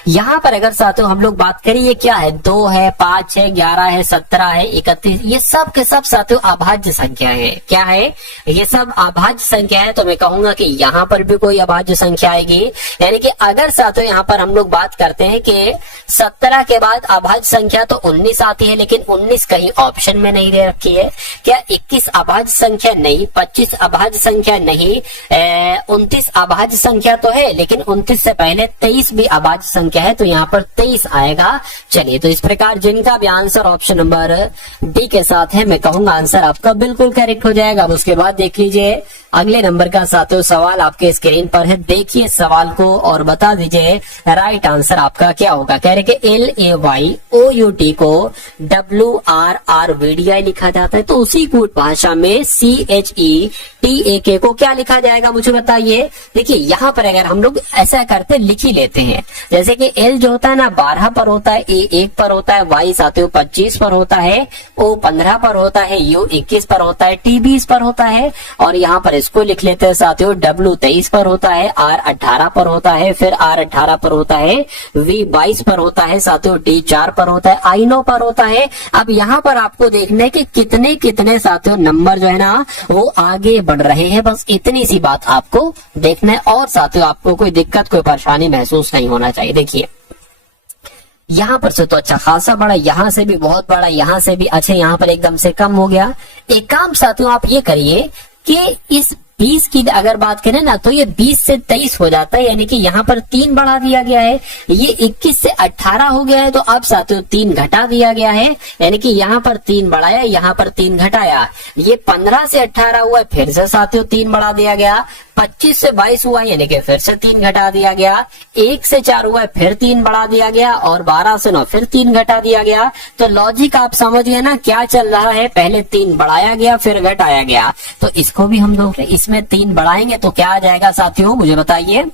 यहाँ पर अगर साथियों हम लोग बात करें ये क्या है, 2 है, 5 है, 11 है, 17 है, 31, ये सब के सब साथियों अभाज्य संख्या है। क्या है, ये सब अभाज्य संख्या है। तो मैं कहूंगा कि यहाँ पर भी कोई अभाज्य संख्या आएगी। यानी कि अगर साथियों यहाँ पर हम लोग बात करते हैं कि 17 के बाद अभाज्य संख्या तो 19 आती है, लेकिन 19 कहीं ऑप्शन में नहीं दे रखी है। क्या 21 अभाज्य संख्या नहीं, 25 अभाज्य संख्या नहीं, 29 अभाज्य संख्या तो है, लेकिन 29 से पहले 23 भी अभाज्य संख्या है, तो यहाँ पर 23 आएगा। चलिए, तो इस प्रकार जिनका भी आंसर ऑप्शन नंबर डी के साथ है, मैं कहूंगा आंसर आपका बिल्कुल करेक्ट हो जाएगा। अब उसके बाद देख लीजिए अगले नंबर का साथियों सवाल आपके स्क्रीन पर है, देखिए सवाल को और बता दीजिए राइट आंसर आपका क्या होगा। कह रहे कि LAYOUT को WRRVDI लिखा जाता है, तो उसी कूट भाषा में CHETAK को क्या लिखा जाएगा, मुझे बताइए। देखिए यहाँ पर अगर हम लोग ऐसा करते लिख ही लेते हैं, जैसे कि L जो होता है ना 12 पर होता है, A 1 पर होता है, Y साथियों 25 पर होता है, O 15 पर होता है, U 21 पर होता है, T 20 पर होता है, और यहाँ पर इसको लिख लेते हैं साथियों W 23 पर होता है, R 18 पर होता है, फिर R 18 पर होता है, V 22 पर होता है साथियों, D 4 पर होता है, I 9 पर होता है। अब यहाँ पर आपको देखना है कि कितने कितने साथियों नंबर जो है ना वो आगे बढ़ रहे हैं, बस इतनी सी बात आपको देखना है। और साथियों आपको कोई दिक्कत कोई परेशानी महसूस नहीं होना चाहिए। देखिए यहाँ पर से तो अच्छा खासा बड़ा, यहाँ से भी बहुत बड़ा, यहाँ से भी अच्छा, यहाँ पर एकदम से कम हो गया। एक काम साथियों आप ये करिए कि इस 20 की अगर बात करें ना तो ये 20 से 23 हो जाता है, यानी कि यहाँ पर 3 बढ़ा दिया गया है। ये 21 से 18 हो गया है, तो अब साथियों 3 घटा दिया गया है, यानी कि यहाँ पर 3 बढ़ाया, यहाँ पर 3 घटाया। ये 15 से 18 हुआ, फिर से साथियों 3 बढ़ा दिया गया। 25 से 22 हुआ, यानी कि फिर से 3 घटा दिया गया। 1 से 4 हुआ, फिर 3 बढ़ा दिया गया, और 12 से 9 फिर 3 घटा दिया गया। तो लॉजिक आप समझिए ना क्या चल रहा है, पहले 3 बढ़ाया गया फिर घटाया गया। तो इसको भी हम लोग इसमें 3 बढ़ाएंगे तो क्या आ जाएगा साथियों, मुझे बताइए।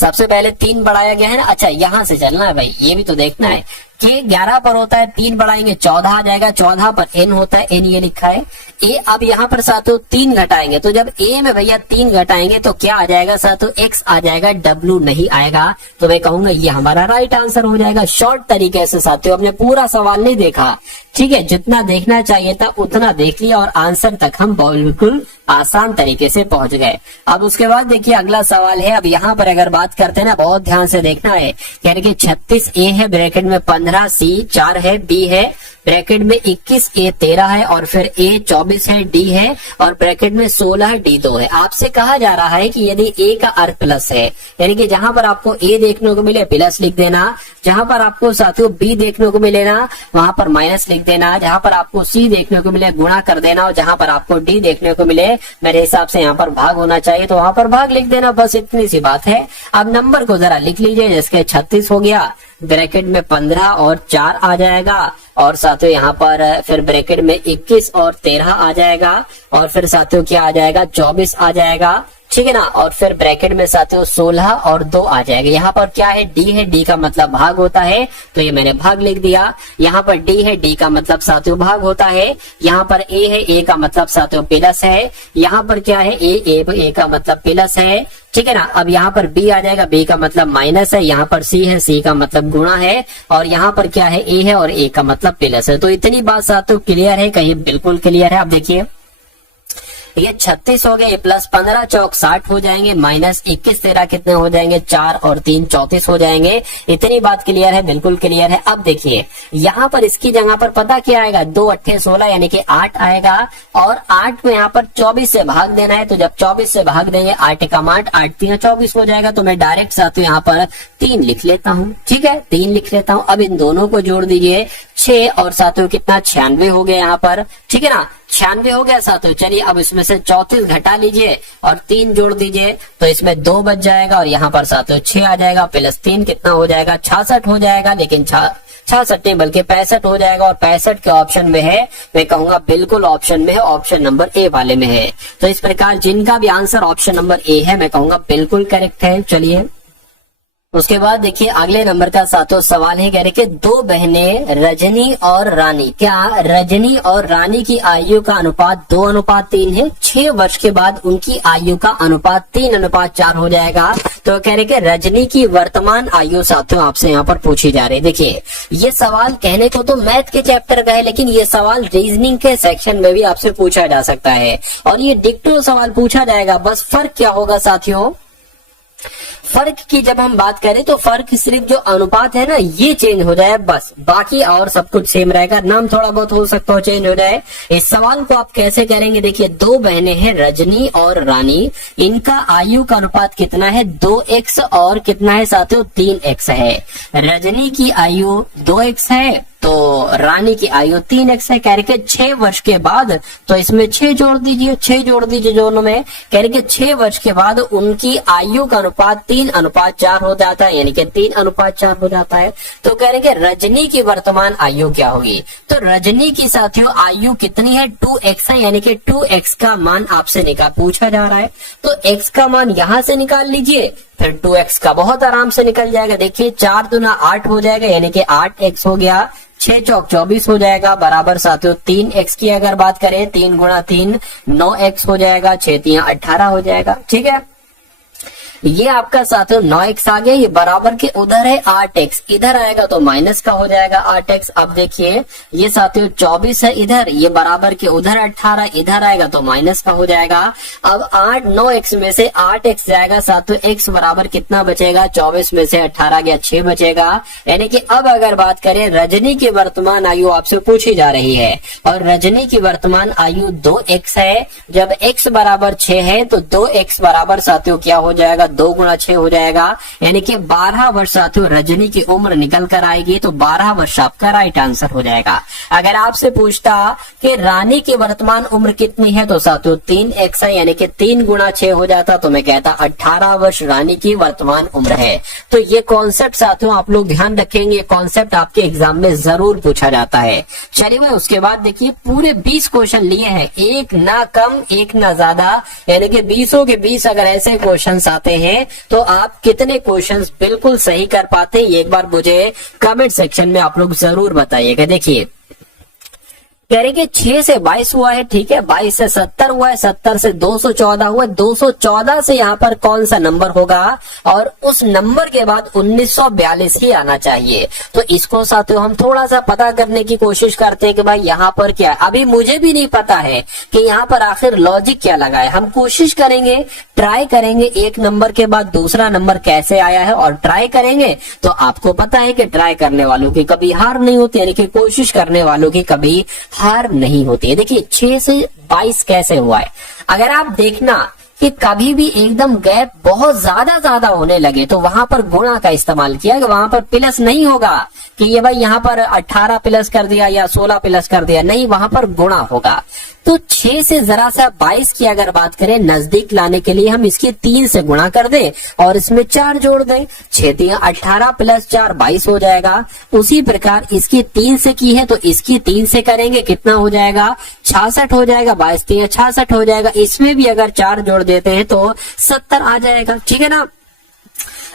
सबसे पहले 3 बढ़ाया गया है ना, अच्छा यहाँ से चलना है भाई, ये भी तो देखना है कि 11 पर होता है, 3 बढ़ाएंगे 14 आ जाएगा, 14 पर n होता है, n ये लिखा है ए। अब यहाँ पर साथियों 3 घटाएंगे, तो जब ए में भैया 3 घटाएंगे तो क्या आ जाएगा साथियों, x आ जाएगा, w नहीं आएगा। तो मैं कहूंगा ये हमारा राइट आंसर हो जाएगा। शॉर्ट तरीके से साथियों, हमने पूरा सवाल नहीं देखा, ठीक है, जितना देखना चाहिए था उतना देख लिया और आंसर तक हम बिल्कुल आसान तरीके से पहुंच गए। अब उसके बाद देखिए अगला सवाल है। अब यहाँ पर अगर बात करते हैं ना, बहुत ध्यान से देखना है, यानी कि 36 ए है, ब्रैकेट में 15 सी, 4 है, बी है, ब्रैकेट में 21 ए 13 है और फिर ए 24 है, डी है और ब्रैकेट में 16 है, डी 2 है। आपसे कहा जा रहा है कि यदि ए का अर्थ प्लस है, यानी कि जहां पर आपको ए देखने को मिले प्लस लिख देना, जहां पर आपको साथियों बी देखने को मिले ना वहां पर माइनस लिख देना, जहां पर आपको सी देखने को मिले गुणा कर देना और जहां पर आपको डी देखने को मिले मेरे हिसाब से यहाँ पर भाग होना चाहिए तो वहां पर भाग लिख देना, बस इतनी सी बात है। अब नंबर को जरा लिख लीजिए, जिसके 36 हो गया, ब्रैकेट में 15 और 4 आ जाएगा और साथियों यहाँ पर फिर ब्रैकेट में 21 और 13 आ जाएगा और फिर साथियों क्या आ जाएगा 24 आ जाएगा, ठीक है ना, और फिर ब्रैकेट में साथियों 16 और 2 आ जाएगा। यहाँ पर क्या है, डी है, डी का मतलब भाग होता है तो ये मैंने भाग लिख दिया। यहाँ पर डी है, डी का मतलब साथियों भाग होता है। यहाँ पर ए है, ए का मतलब साथियों प्लस है। यहाँ पर क्या है, ए का मतलब प्लस है, ठीक है ना। अब यहाँ पर बी आ जाएगा, बी का मतलब माइनस है। यहाँ पर सी है, सी का मतलब गुणा है और यहाँ पर क्या है, ए है और ए का मतलब प्लस है। तो इतनी बात साथियों क्लियर है, कहीं बिल्कुल क्लियर है। अब देखिए ये 36 हो गया, ये प्लस 15 चौक 60 हो जाएंगे, माइनस 21 13 कितने हो जाएंगे, 4 और 3 34 हो जाएंगे। इतनी बात क्लियर है, बिल्कुल क्लियर है। अब देखिए यहाँ पर इसकी जगह पर पता क्या आएगा, 2 8 16 यानी कि 8 आएगा और 8 को यहाँ पर 24 से भाग देना है। तो जब 24 से भाग देंगे 8 का 8 3 24 हो जाएगा। तो मैं डायरेक्ट साथियों यहाँ पर 3 लिख लेता हूँ, ठीक है, 3 लिख लेता हूँ। अब इन दोनों को जोड़ दीजिए, 6 और साथियों कितना 96 हो गया यहाँ पर, ठीक है ना, 96 हो गया साथियों। चलिए अब इसमें से 34 घटा लीजिए और 3 जोड़ दीजिए तो इसमें 2 बच जाएगा और यहाँ पर साथियों 6 आ जाएगा, प्लस 3 कितना हो जाएगा, 66 हो जाएगा। लेकिन 66 नहीं बल्कि 65 हो जाएगा और 65 के ऑप्शन में है, मैं कहूंगा बिल्कुल ऑप्शन में है, ऑप्शन नंबर ए वाले में है। तो इस प्रकार जिनका भी आंसर ऑप्शन नंबर ए है मैं कहूंगा बिल्कुल करेक्ट है। चलिए उसके बाद देखिए अगले नंबर का सातों सवाल है, कह रहे कि 2 बहनें रजनी और रानी, क्या रजनी और रानी की आयु का अनुपात 2:3 है। 6 वर्ष के बाद उनकी आयु का अनुपात 3:4 हो जाएगा। तो कह रहे कि रजनी की वर्तमान आयु साथियों आपसे यहाँ पर पूछी जा रही है। देखिए ये सवाल कहने को तो मैथ के चैप्टर का है, लेकिन ये सवाल रीजनिंग के सेक्शन में भी आपसे पूछा जा सकता है और ये डिक्टो सवाल पूछा जाएगा। बस फर्क क्या होगा साथियों, फर्क की जब हम बात करें तो फर्क सिर्फ जो अनुपात है ना ये चेंज हो जाए, बस बाकी और सब कुछ सेम रहेगा, नाम थोड़ा बहुत हो सकता हो चेंज हो जाए। इस सवाल को आप कैसे करेंगे, देखिए 2 बहनें हैं रजनी और रानी, इनका आयु का अनुपात कितना है 2x और कितना है साथियों 3x है। रजनी की आयु 2x है तो रानी की आयु 3x है। कह रहे कि 6 वर्ष के बाद, तो इसमें 6 जोड़ दीजिए, 6 जोड़ दीजिए दोनों में। कह रहे कि 6 वर्ष के बाद उनकी आयु का अनुपात 3:4 हो जाता है, यानी कि 3:4 हो जाता है। तो कह रहे कि रजनी की वर्तमान आयु क्या होगी, तो रजनी की साथियों आयु कितनी है 2x है, यानी कि 2x का मान आपसे पूछा जा रहा है। तो x का मान यहां से निकाल लीजिए, फिर 2x का बहुत आराम से निकल जाएगा। देखिए 4 दूना 8 हो जाएगा, यानी कि 8x हो गया, 6 चौक 24 हो जाएगा, बराबर साथियों 3x की अगर बात करें 3 गुणा 3 9x हो जाएगा, 6 3 18 हो जाएगा, ठीक है। ये आपका साथियों 9x आ गया, ये बराबर के उधर है 8x, इधर आएगा तो माइनस का हो जाएगा 8x। अब देखिए ये साथियों 24 है इधर, ये बराबर के उधर 18, इधर आएगा तो माइनस का हो जाएगा। अब 8 9x में से 8x जाएगा साथियों, x बराबर कितना बचेगा 24 में से 18 गया 6 बचेगा। यानी कि अब अगर बात करें रजनी की वर्तमान आयु आपसे पूछी जा रही है और रजनी की वर्तमान आयु 2x है। जब x बराबर 6 है तो 2x बराबर साथियों क्या हो जाएगा 2 गुणा 6 हो जाएगा, यानी कि 12 वर्ष साथियों रजनी की उम्र निकल कर आएगी। तो 12 वर्ष आपका राइट आंसर हो जाएगा। अगर आपसे पूछता कि रानी की वर्तमान उम्र कितनी है तो साथियों 3x है, यानी कि 3 गुणा 6 हो जाता, तो मैं कहता 18 वर्ष रानी की वर्तमान उम्र है। तो ये कॉन्सेप्ट साथियों आप लोग ध्यान रखेंगे, कॉन्सेप्ट आपके एग्जाम में जरूर पूछा जाता है। चलिए भाई उसके बाद देखिए पूरे 20 क्वेश्चन लिए हैं, एक ना कम एक ना ज्यादा, यानी कि 20 के 20 अगर ऐसे क्वेश्चन आते हैं तो आप कितने क्वेश्चंस बिल्कुल सही कर पाते हैं, ये एक बार मुझे कमेंट सेक्शन में आप लोग जरूर बताइएगा। देखिए कह रहे कि 6 से 22 हुआ है, ठीक है, 22 से 70 हुआ है, 70 से 214 हुआ है, 214 से यहाँ पर कौन सा नंबर होगा और उस नंबर के बाद 1942 ही आना चाहिए। तो इसको साथियों हम थोड़ा सा पता करने की कोशिश करते हैं कि भाई यहाँ पर क्या है। अभी मुझे भी नहीं पता है कि यहाँ पर आखिर लॉजिक क्या लगा है, हम कोशिश करेंगे ट्राई करेंगे एक नंबर के बाद दूसरा नंबर कैसे आया है, और ट्राई करेंगे तो आपको पता है कि ट्राई करने वालों की कभी हार नहीं होती, यानी कि कोशिश करने वालों की कभी हार नहीं होती है। देखिए 6 से 22 कैसे हुआ है, अगर आप देखना कि कभी भी एकदम गैप बहुत ज्यादा होने लगे तो वहां पर गुणा का इस्तेमाल किया, वहां पर प्लस नहीं होगा कि ये भाई यहाँ पर 18 प्लस कर दिया या 16 प्लस कर दिया, नहीं, वहां पर गुणा होगा। तो 6 से जरा सा 22 की अगर बात करें नजदीक लाने के लिए हम इसके 3 से गुणा कर दें और इसमें 4 जोड़ दें, 6 3 18 प्लस 4 22 हो जाएगा। उसी प्रकार इसकी 3 से की है तो इसकी 3 से करेंगे, कितना हो जाएगा, 66 हो जाएगा, 22 3 66 हो जाएगा। इसमें भी अगर 4 जोड़ देते हैं तो 70 आ जाएगा, ठीक है ना।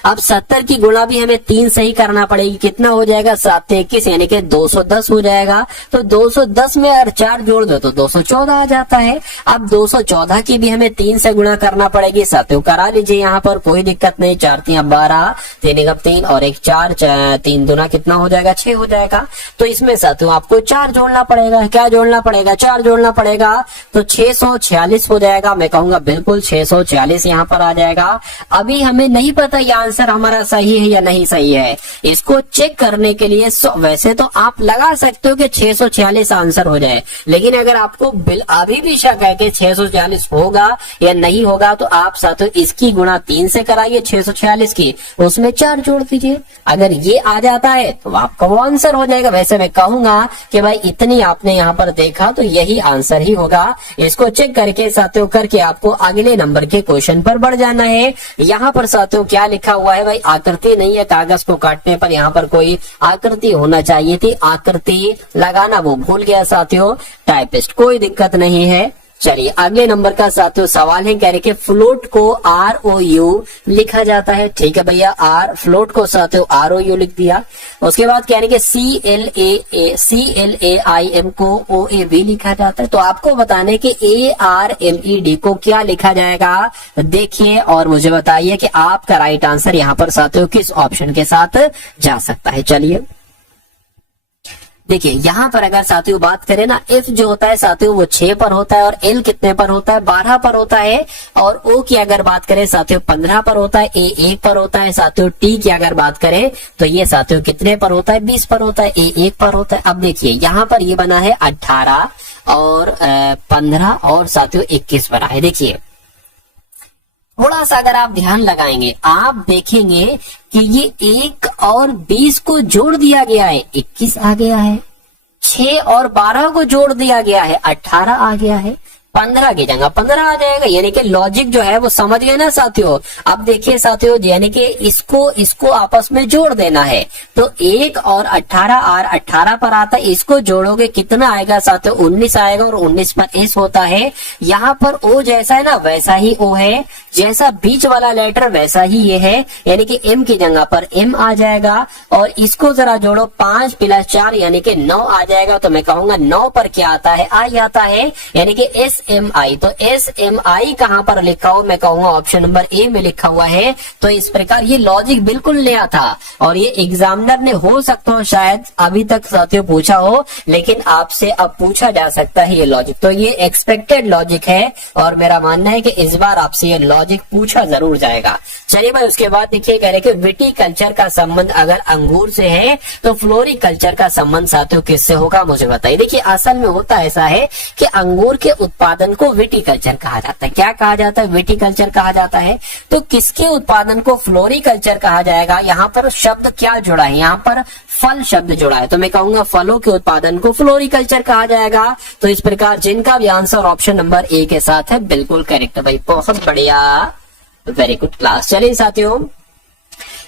अब 70 की गुणा भी हमें 3 से ही करना पड़ेगी, कितना हो जाएगा, 7 21 यानी कि 210 हो जाएगा। तो 210 में अगर 4 जोड़ दो तो 214 आ जाता है। अब 214 की भी हमें 3 से गुणा करना पड़ेगी, साथियों करा लीजिए, यहाँ पर कोई दिक्कत नहीं। 4 3 12, 3 1 3 और 1 4, 3 दूना कितना हो जाएगा, 6 हो जाएगा। तो इसमें साथियों आपको 4 जोड़ना पड़ेगा, क्या जोड़ना पड़ेगा, 4 जोड़ना पड़ेगा, तो 646 हो जाएगा। मैं कहूंगा बिल्कुल 646 यहाँ पर आ जाएगा। अभी हमें नहीं पता ये आंसर हमारा सही है या नहीं सही है, इसको चेक करने के लिए वैसे तो आप लगा सकते हो कि 646 आंसर हो जाए, लेकिन अगर आपको अभी भी शक है कि 646 होगा या नहीं होगा तो आप साथियों इसकी गुणा 3 से कराइए 646 की, उसमें 4 जोड़ दीजिए। अगर ये आ जाता है तो आपका वो आंसर हो जाएगा। वैसे मैं कहूंगा कि भाई इतनी आपने यहाँ पर देखा तो यही आंसर ही होगा। इसको चेक करके साथियों करके आपको अगले नंबर के क्वेश्चन पर बढ़ जाना है। यहाँ पर साथियों क्या लिखा हुआ है, भाई आकृति नहीं है, कागज को काटने पर यहाँ पर कोई आकृति होना चाहिए थी, आकृति लगाना वो भूल गया साथियों टाइपिस्ट, कोई दिक्कत नहीं है। चलिए अगले नंबर का साथियों सवाल है, कह रहे कि फ्लोट को ROU लिखा जाता है, ठीक है भैया, फ्लोट को साथियों ROU लिख दिया। उसके बाद कह रहे कि CLAIM को OAB लिखा जाता है, तो आपको बताने कि ARMED को क्या लिखा जाएगा, देखिए और मुझे बताइए कि आपका राइट आंसर यहाँ पर साथियों किस ऑप्शन के साथ जा सकता है। चलिए देखिए यहाँ पर अगर साथियों बात करें ना, F जो होता है साथियों वो 6 पर होता है और L कितने पर होता है, 12 पर होता है। और O की अगर बात करें साथियों 15 पर होता है, A 1 पर होता है साथियों। T की अगर बात करें तो ये साथियों कितने पर होता है, 20 पर होता है, A 1 पर होता है। अब देखिए यहाँ पर ये बना है 18 और 15 और साथियों 21 बना है। देखिए थोड़ा सा अगर आप ध्यान लगाएंगे आप देखेंगे कि ये 1 और 20 को जोड़ दिया गया है, 21 आ गया है। 6 और 12 को जोड़ दिया गया है, 18 आ गया है। 15 की जगह 15 आ जाएगा, यानी कि लॉजिक जो है वो समझ गए ना साथियों। अब देखिए साथियों यानी कि इसको आपस में जोड़ देना है, तो 1 और 18 और 18 पर आता है, इसको जोड़ोगे कितना आएगा साथियों, 19 आएगा। और 19 पर एस होता है, यहाँ पर ओ जैसा है ना वैसा ही ओ है, जैसा बीच वाला लेटर वैसा ही ये है, यानी कि एम की जगह पर एम आ जाएगा। और इसको जरा जोड़ो 5 + 4 यानी कि 9 आ जाएगा। तो मैं कहूंगा 9 पर क्या आता है, आई आता है, यानी कि SMI। तो SMI कहां पर लिखा हो, मैं कहूंगा ऑप्शन नंबर ए में लिखा हुआ है। तो इस प्रकार ये लॉजिक बिल्कुल नया था और ये एग्जामिनर ने हो सकता हो शायद अभी तक साथियों पूछा हो, लेकिन आपसे अब पूछा जा सकता है ये लॉजिक। तो ये एक्सपेक्टेड लॉजिक है और मेरा मानना है कि इस बार आपसे ये लॉजिक पूछा जरूर जाएगा। चलिए भाई उसके बाद देखिए कह रहे कि विटीकल्चर का संबंध अगर अंगूर से है तो फ्लोरिकल्चर का संबंध साथियों किससे होगा, मुझे बताइए। देखिए असल में होता ऐसा है कि अंगूर के उत्पादन को विटीकल्चर कहा जाता है। क्या कहा जाता है, विटीकल्चर कहा जाता है। तो किसके उत्पादन को फ्लोरिकल्चर कहा जाएगा, यहाँ पर शब्द क्या जुड़ा है, यहाँ पर फल शब्द जुड़ा है। तो मैं कहूंगा फलों के उत्पादन को फ्लोरिकल्चर कहा जाएगा। तो इस प्रकार जिनका भी आंसर ऑप्शन नंबर ए के साथ है बिल्कुल करेक्ट भाई, बहुत बढ़िया, वेरी गुड क्लास। चलिए साथियों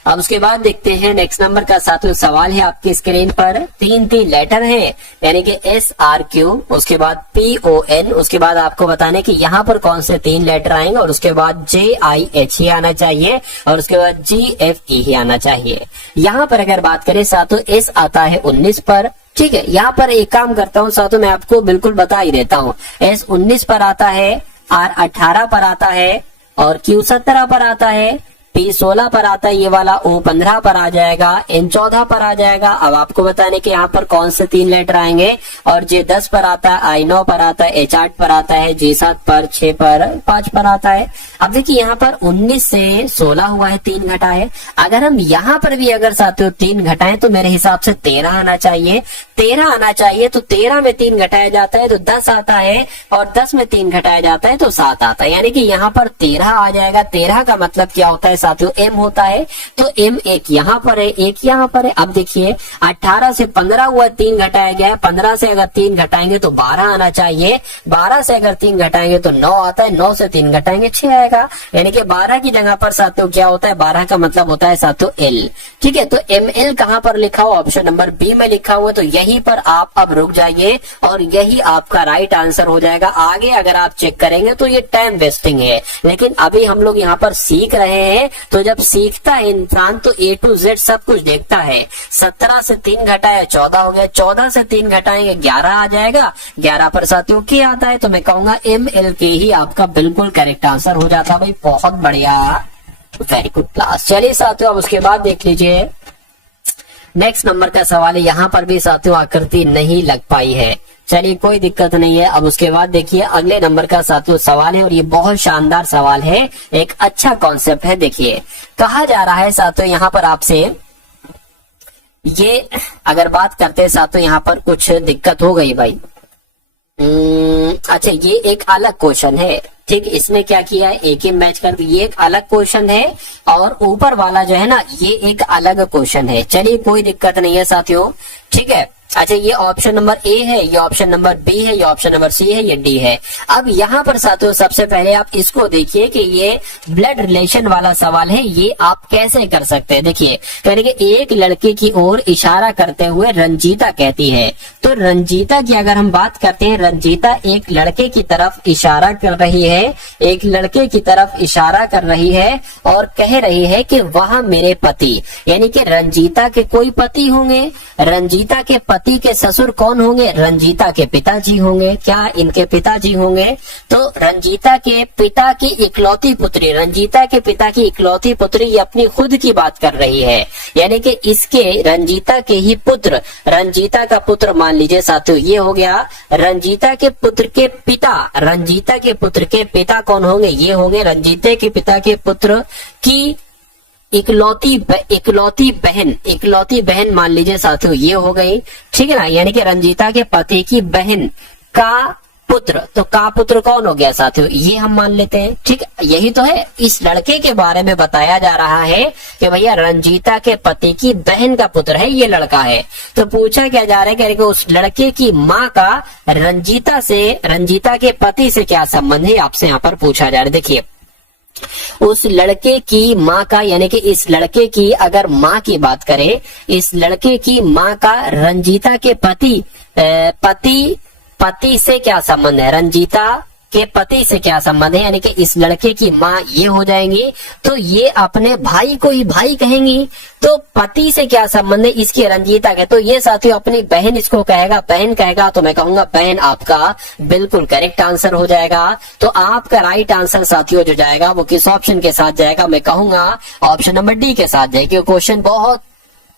अब उसके बाद देखते हैं नेक्स्ट नंबर का साथियों सवाल है आपकी स्क्रीन पर। 3 लेटर है यानी कि SRQ, उसके बाद PON, उसके बाद आपको बताने कि यहाँ पर कौन से 3 लेटर आएंगे और उसके बाद JIH ही आना चाहिए और उसके बाद GFE ही आना चाहिए। यहाँ पर अगर बात करें साथियों S आता है 19 पर, ठीक है। यहाँ पर एक काम करता हूँ साथियों, मैं आपको बिल्कुल बता ही देता हूँ। S 19 पर आता है, R 18 पर आता है और Q 17 पर आता है, P16 पर आता है ये वाला, O15 पर आ जाएगा, N14 पर आ जाएगा। अब आपको बताने कि यहाँ पर कौन से 3 लेटर आएंगे। और J10 पर आता है, I9 पर आता है, H8 पर आता है, J7 पर, 6 पर, 5 पर आता है। अब देखिए यहाँ पर 19 से 16 हुआ है, 3 घटा है। अगर हम यहाँ पर भी अगर साथियों 3 घटाएं तो मेरे हिसाब से 13 आना चाहिए। 13 आना चाहिए, तो 13 में 3 घटाया जाता है तो 10 आता है, और 10 में 3 घटाया जाता है तो 7 आता है, यानी कि यहाँ पर 13 आ जाएगा। 13 का मतलब क्या होता है साथियों, M होता है। तो M एक यहाँ पर है, एक यहाँ पर है। अब देखिए 18 से 15 हुआ, 3 घटाया गया है। 15 से अगर 3 घटाएंगे तो 12 आना चाहिए। 12 से अगर 3 घटाएंगे तो 9 आता है। 9 से 3 घटाएंगे 6 आएगा, यानी कि 12 की जगह पर साथियों क्या होता है, 12 का मतलब होता है साथियों L। ठीक है, तो ML कहां पर लिखा हुआ, ऑप्शन नंबर बी में लिखा हुआ, तो यहीं पर आप अब रुक जाइए और यही आपका राइट आंसर हो जाएगा। आगे अगर आप चेक करेंगे तो ये टाइम वेस्टिंग है, लेकिन अभी हम लोग यहाँ पर सीख रहे हैं। तो जब सीखता है इंसान तो A to Z सब कुछ देखता है। 17 से 3 घटाया 14 हो गया, 14 से 3 घटाएंगे 11 आ जाएगा। 11 पर साथियों क्या आता है, तो मैं कहूंगा ML के ही आपका बिल्कुल करेक्ट आंसर हो जाता है। भाई बहुत बढ़िया, वेरी गुड क्लास। चलिए साथियों अब उसके बाद देख लीजिए नेक्स्ट नंबर का सवाल है। यहाँ पर भी साथियों आकृति नहीं लग पाई है, चलिए कोई दिक्कत नहीं है। अब उसके बाद देखिए अगले नंबर का साथियों सवाल है, और ये बहुत शानदार सवाल है, एक अच्छा कॉन्सेप्ट है। देखिए कहा जा रहा है साथियों यहाँ पर आपसे, ये अगर बात करते हैं साथियों यहाँ पर कुछ दिक्कत हो गई भाई। अच्छा ये एक अलग क्वेश्चन है, ठीक, इसमें क्या किया है, एक ही मैच कर, ये एक अलग क्वेश्चन है और ऊपर वाला जो है ना ये एक अलग क्वेश्चन है। चलिए कोई दिक्कत नहीं है साथियों, ठीक है। अच्छा ये ऑप्शन नंबर ए है, ये ऑप्शन नंबर बी है, ये ऑप्शन नंबर सी है, ये डी है। अब यहाँ पर साथियों सबसे पहले आप इसको देखिए कि ये ब्लड रिलेशन वाला सवाल है, ये आप कैसे कर सकते हैं। देखिए कहने के एक लड़के की ओर इशारा करते हुए रंजीता कहती है, तो रंजीता की अगर हम बात करते हैं, रंजीता एक लड़के की तरफ इशारा कर रही है, एक लड़के की तरफ इशारा कर रही है और कह रही है कि वह मेरे पति, यानी कि रंजीता के कोई पति होंगे। रंजीता के पति के ससुर कौन होंगे, रंजीता के पिताजी होंगे। क्या इनके पिताजी होंगे, तो रंजीता के पिता की इकलौती पुत्री, रंजीता के पिता की इकलौती पुत्री, ये अपनी खुद की बात कर रही है, यानी कि इसके रंजीता के ही पुत्र, रंजीता का पुत्र मान लीजिए साथियों ये हो गया। रंजीता के पुत्र के पिता, रंजीता के पुत्र के पिता कौन होंगे, ये होंगे रंजीता के पिता के पुत्र की इकलौती बहन मान लीजिए साथियों ये हो गई, ठीक है ना, यानी कि रंजीता के पति की बहन का पुत्र, तो का पुत्र कौन हो गया साथियों, ये हम मान लेते हैं, ठीक, यही तो है। इस लड़के के बारे में बताया जा रहा है कि भैया रंजीता के पति की बहन का पुत्र है, ये लड़का है। तो पूछा क्या जा रहा है कि उस लड़के की माँ का रंजीता से, रंजीता के पति से क्या संबंध है, आपसे यहाँ पर पूछा जा रहा है। देखिए उस लड़के की माँ का, यानी कि इस लड़के की अगर माँ की बात करें, इस लड़के की माँ का रंजीता के पति से क्या संबंध है, रंजीता के पति से क्या संबंध है, यानी कि इस लड़के की माँ ये हो जाएंगी, तो ये अपने भाई को ही भाई कहेंगी। तो पति से क्या संबंध है इसके, रंजीता के, तो ये साथियों अपनी बहन इसको कहेगा, बहन कहेगा, तो मैं कहूंगा बहन आपका बिल्कुल करेक्ट आंसर हो जाएगा। तो आपका राइट आंसर साथियों जो जाएगा वो किस ऑप्शन के साथ जाएगा, मैं कहूंगा ऑप्शन नंबर डी के साथ जाएगा। क्वेश्चन बहुत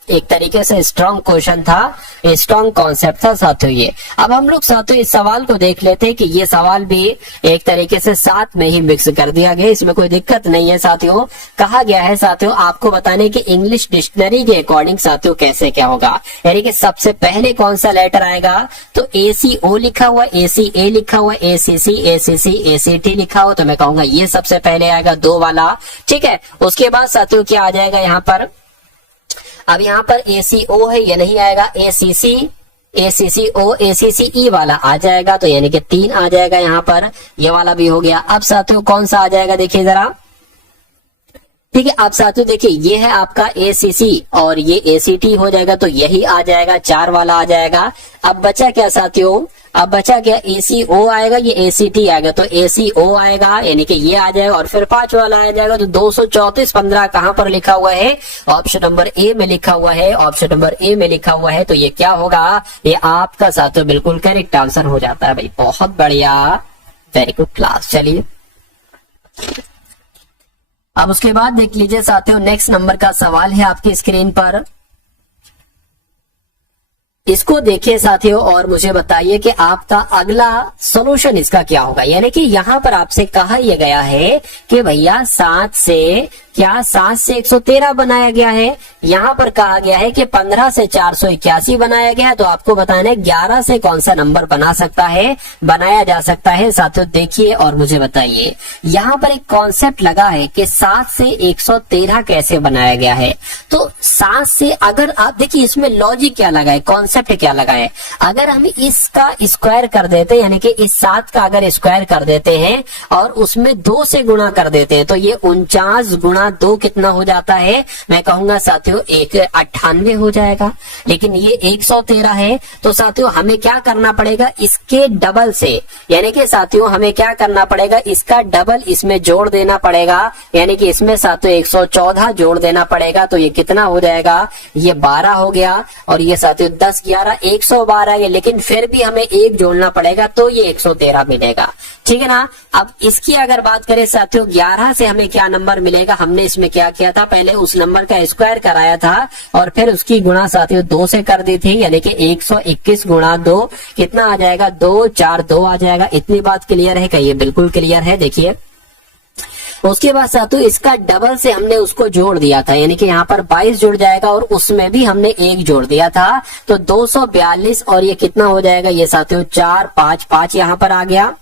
एक तरीके से स्ट्रॉन्ग क्वेश्चन था, स्ट्रॉन्ग कॉन्सेप्ट था साथियों ये। अब हम लोग साथियों इस सवाल को देख लेते हैं कि ये सवाल भी एक तरीके से साथ में ही मिक्स कर दिया गया, इसमें कोई दिक्कत नहीं है साथियों। कहा गया है साथियों आपको बताने की इंग्लिश डिक्शनरी के अकॉर्डिंग साथियों कैसे क्या होगा, यानी कि सबसे पहले कौन सा लेटर आएगा, तो ACO लिखा हुआ, ACA लिखा हुआ, ACC, ACC, ACT लिखा हुआ, तो मैं कहूंगा ये सबसे पहले आएगा 2 वाला, ठीक है। उसके बाद साथियों क्या आ जाएगा यहाँ पर, अब यहाँ पर ACO है, ये नहीं आएगा, ACC, ACCO, ACCE वाला आ जाएगा, तो यानी कि 3 आ जाएगा यहाँ पर, ये वाला भी हो गया। अब साथियों कौन सा आ जाएगा देखिए जरा, ठीक है। अब साथियों देखिए ये है आपका ACC और ये ACT हो जाएगा, तो यही आ जाएगा, 4 वाला आ जाएगा। अब बचा क्या साथियों, अब बचा क्या, ACO आएगा, ये ACT आएगा, तो ACO आएगा यानी कि ये आ जाएगा, और फिर 5 वाला आ जाएगा। तो 234-15 कहां पर लिखा हुआ है, ऑप्शन नंबर ए में लिखा हुआ है, ऑप्शन नंबर ए में लिखा हुआ है, तो ये क्या होगा, ये आपका साथियों बिल्कुल करेक्ट आंसर हो जाता है। भाई बहुत बढ़िया, वेरी गुड क्लास। चलिए अब उसके बाद देख लीजिए साथियों, नेक्स्ट नंबर का सवाल है आपकी स्क्रीन पर। इसको देखिए साथियों और मुझे बताइए कि आपका अगला सॉल्यूशन इसका क्या होगा। यानी कि यहाँ पर आपसे कहा यह गया है कि भैया 7 से 113 बनाया गया है। यहाँ पर कहा गया है कि 15 से 481 बनाया गया है। तो आपको बताना है 11 से कौन सा नंबर बनाया जा सकता है। साथियों देखिए और मुझे बताइए, यहाँ पर एक कॉन्सेप्ट लगा है कि 7 से 113 कैसे बनाया गया है। तो 7 से अगर आप देखिए इसमें लॉजिक क्या लगा है, कॉन्सेप्ट क्या लगा है। अगर हम इसका स्क्वायर कर देते हैं, यानी कि इस 7 का अगर स्क्वायर कर देते हैं और उसमें 2 से गुणा कर देते हैं, तो ये 49 गुणा 2 कितना हो जाता है, मैं कहूंगा साथियों 98 हो जाएगा। लेकिन ये 113 है, तो साथियों हमें क्या करना पड़ेगा, इसके डबल से, यानी कि साथियों हमें क्या करना पड़ेगा, इसका डबल इसमें जोड़ देना पड़ेगा। यानी कि इसमें साथियों 114 जोड़ देना पड़ेगा। तो ये कितना हो जाएगा, ये 12 हो गया। और ये साथियों 10 11 112 है, लेकिन फिर भी हमें 1 जोड़ना पड़ेगा तो ये 113 मिलेगा। ठीक है ना। अब इसकी अगर बात करें साथियों, 11 से हमें क्या नंबर मिलेगा, हमने इसमें क्या किया था, पहले उस नंबर का स्क्वायर कराया था और फिर उसकी गुणा साथियों 2 से कर दी थी। यानी कि 121 गुणा 2 कितना आ जाएगा, 242 आ जाएगा। इतनी बात क्लियर है क्या? ये बिल्कुल क्लियर है। देखिए उसके बाद साथियों इसका डबल से हमने उसको जोड़ दिया था, यानी कि यहाँ पर 22 जुड़ जाएगा और उसमें भी हमने 1 जोड़ दिया था, तो 242। और ये कितना हो जाएगा, ये साथियों 4 5 5 यहाँ पर आ गया।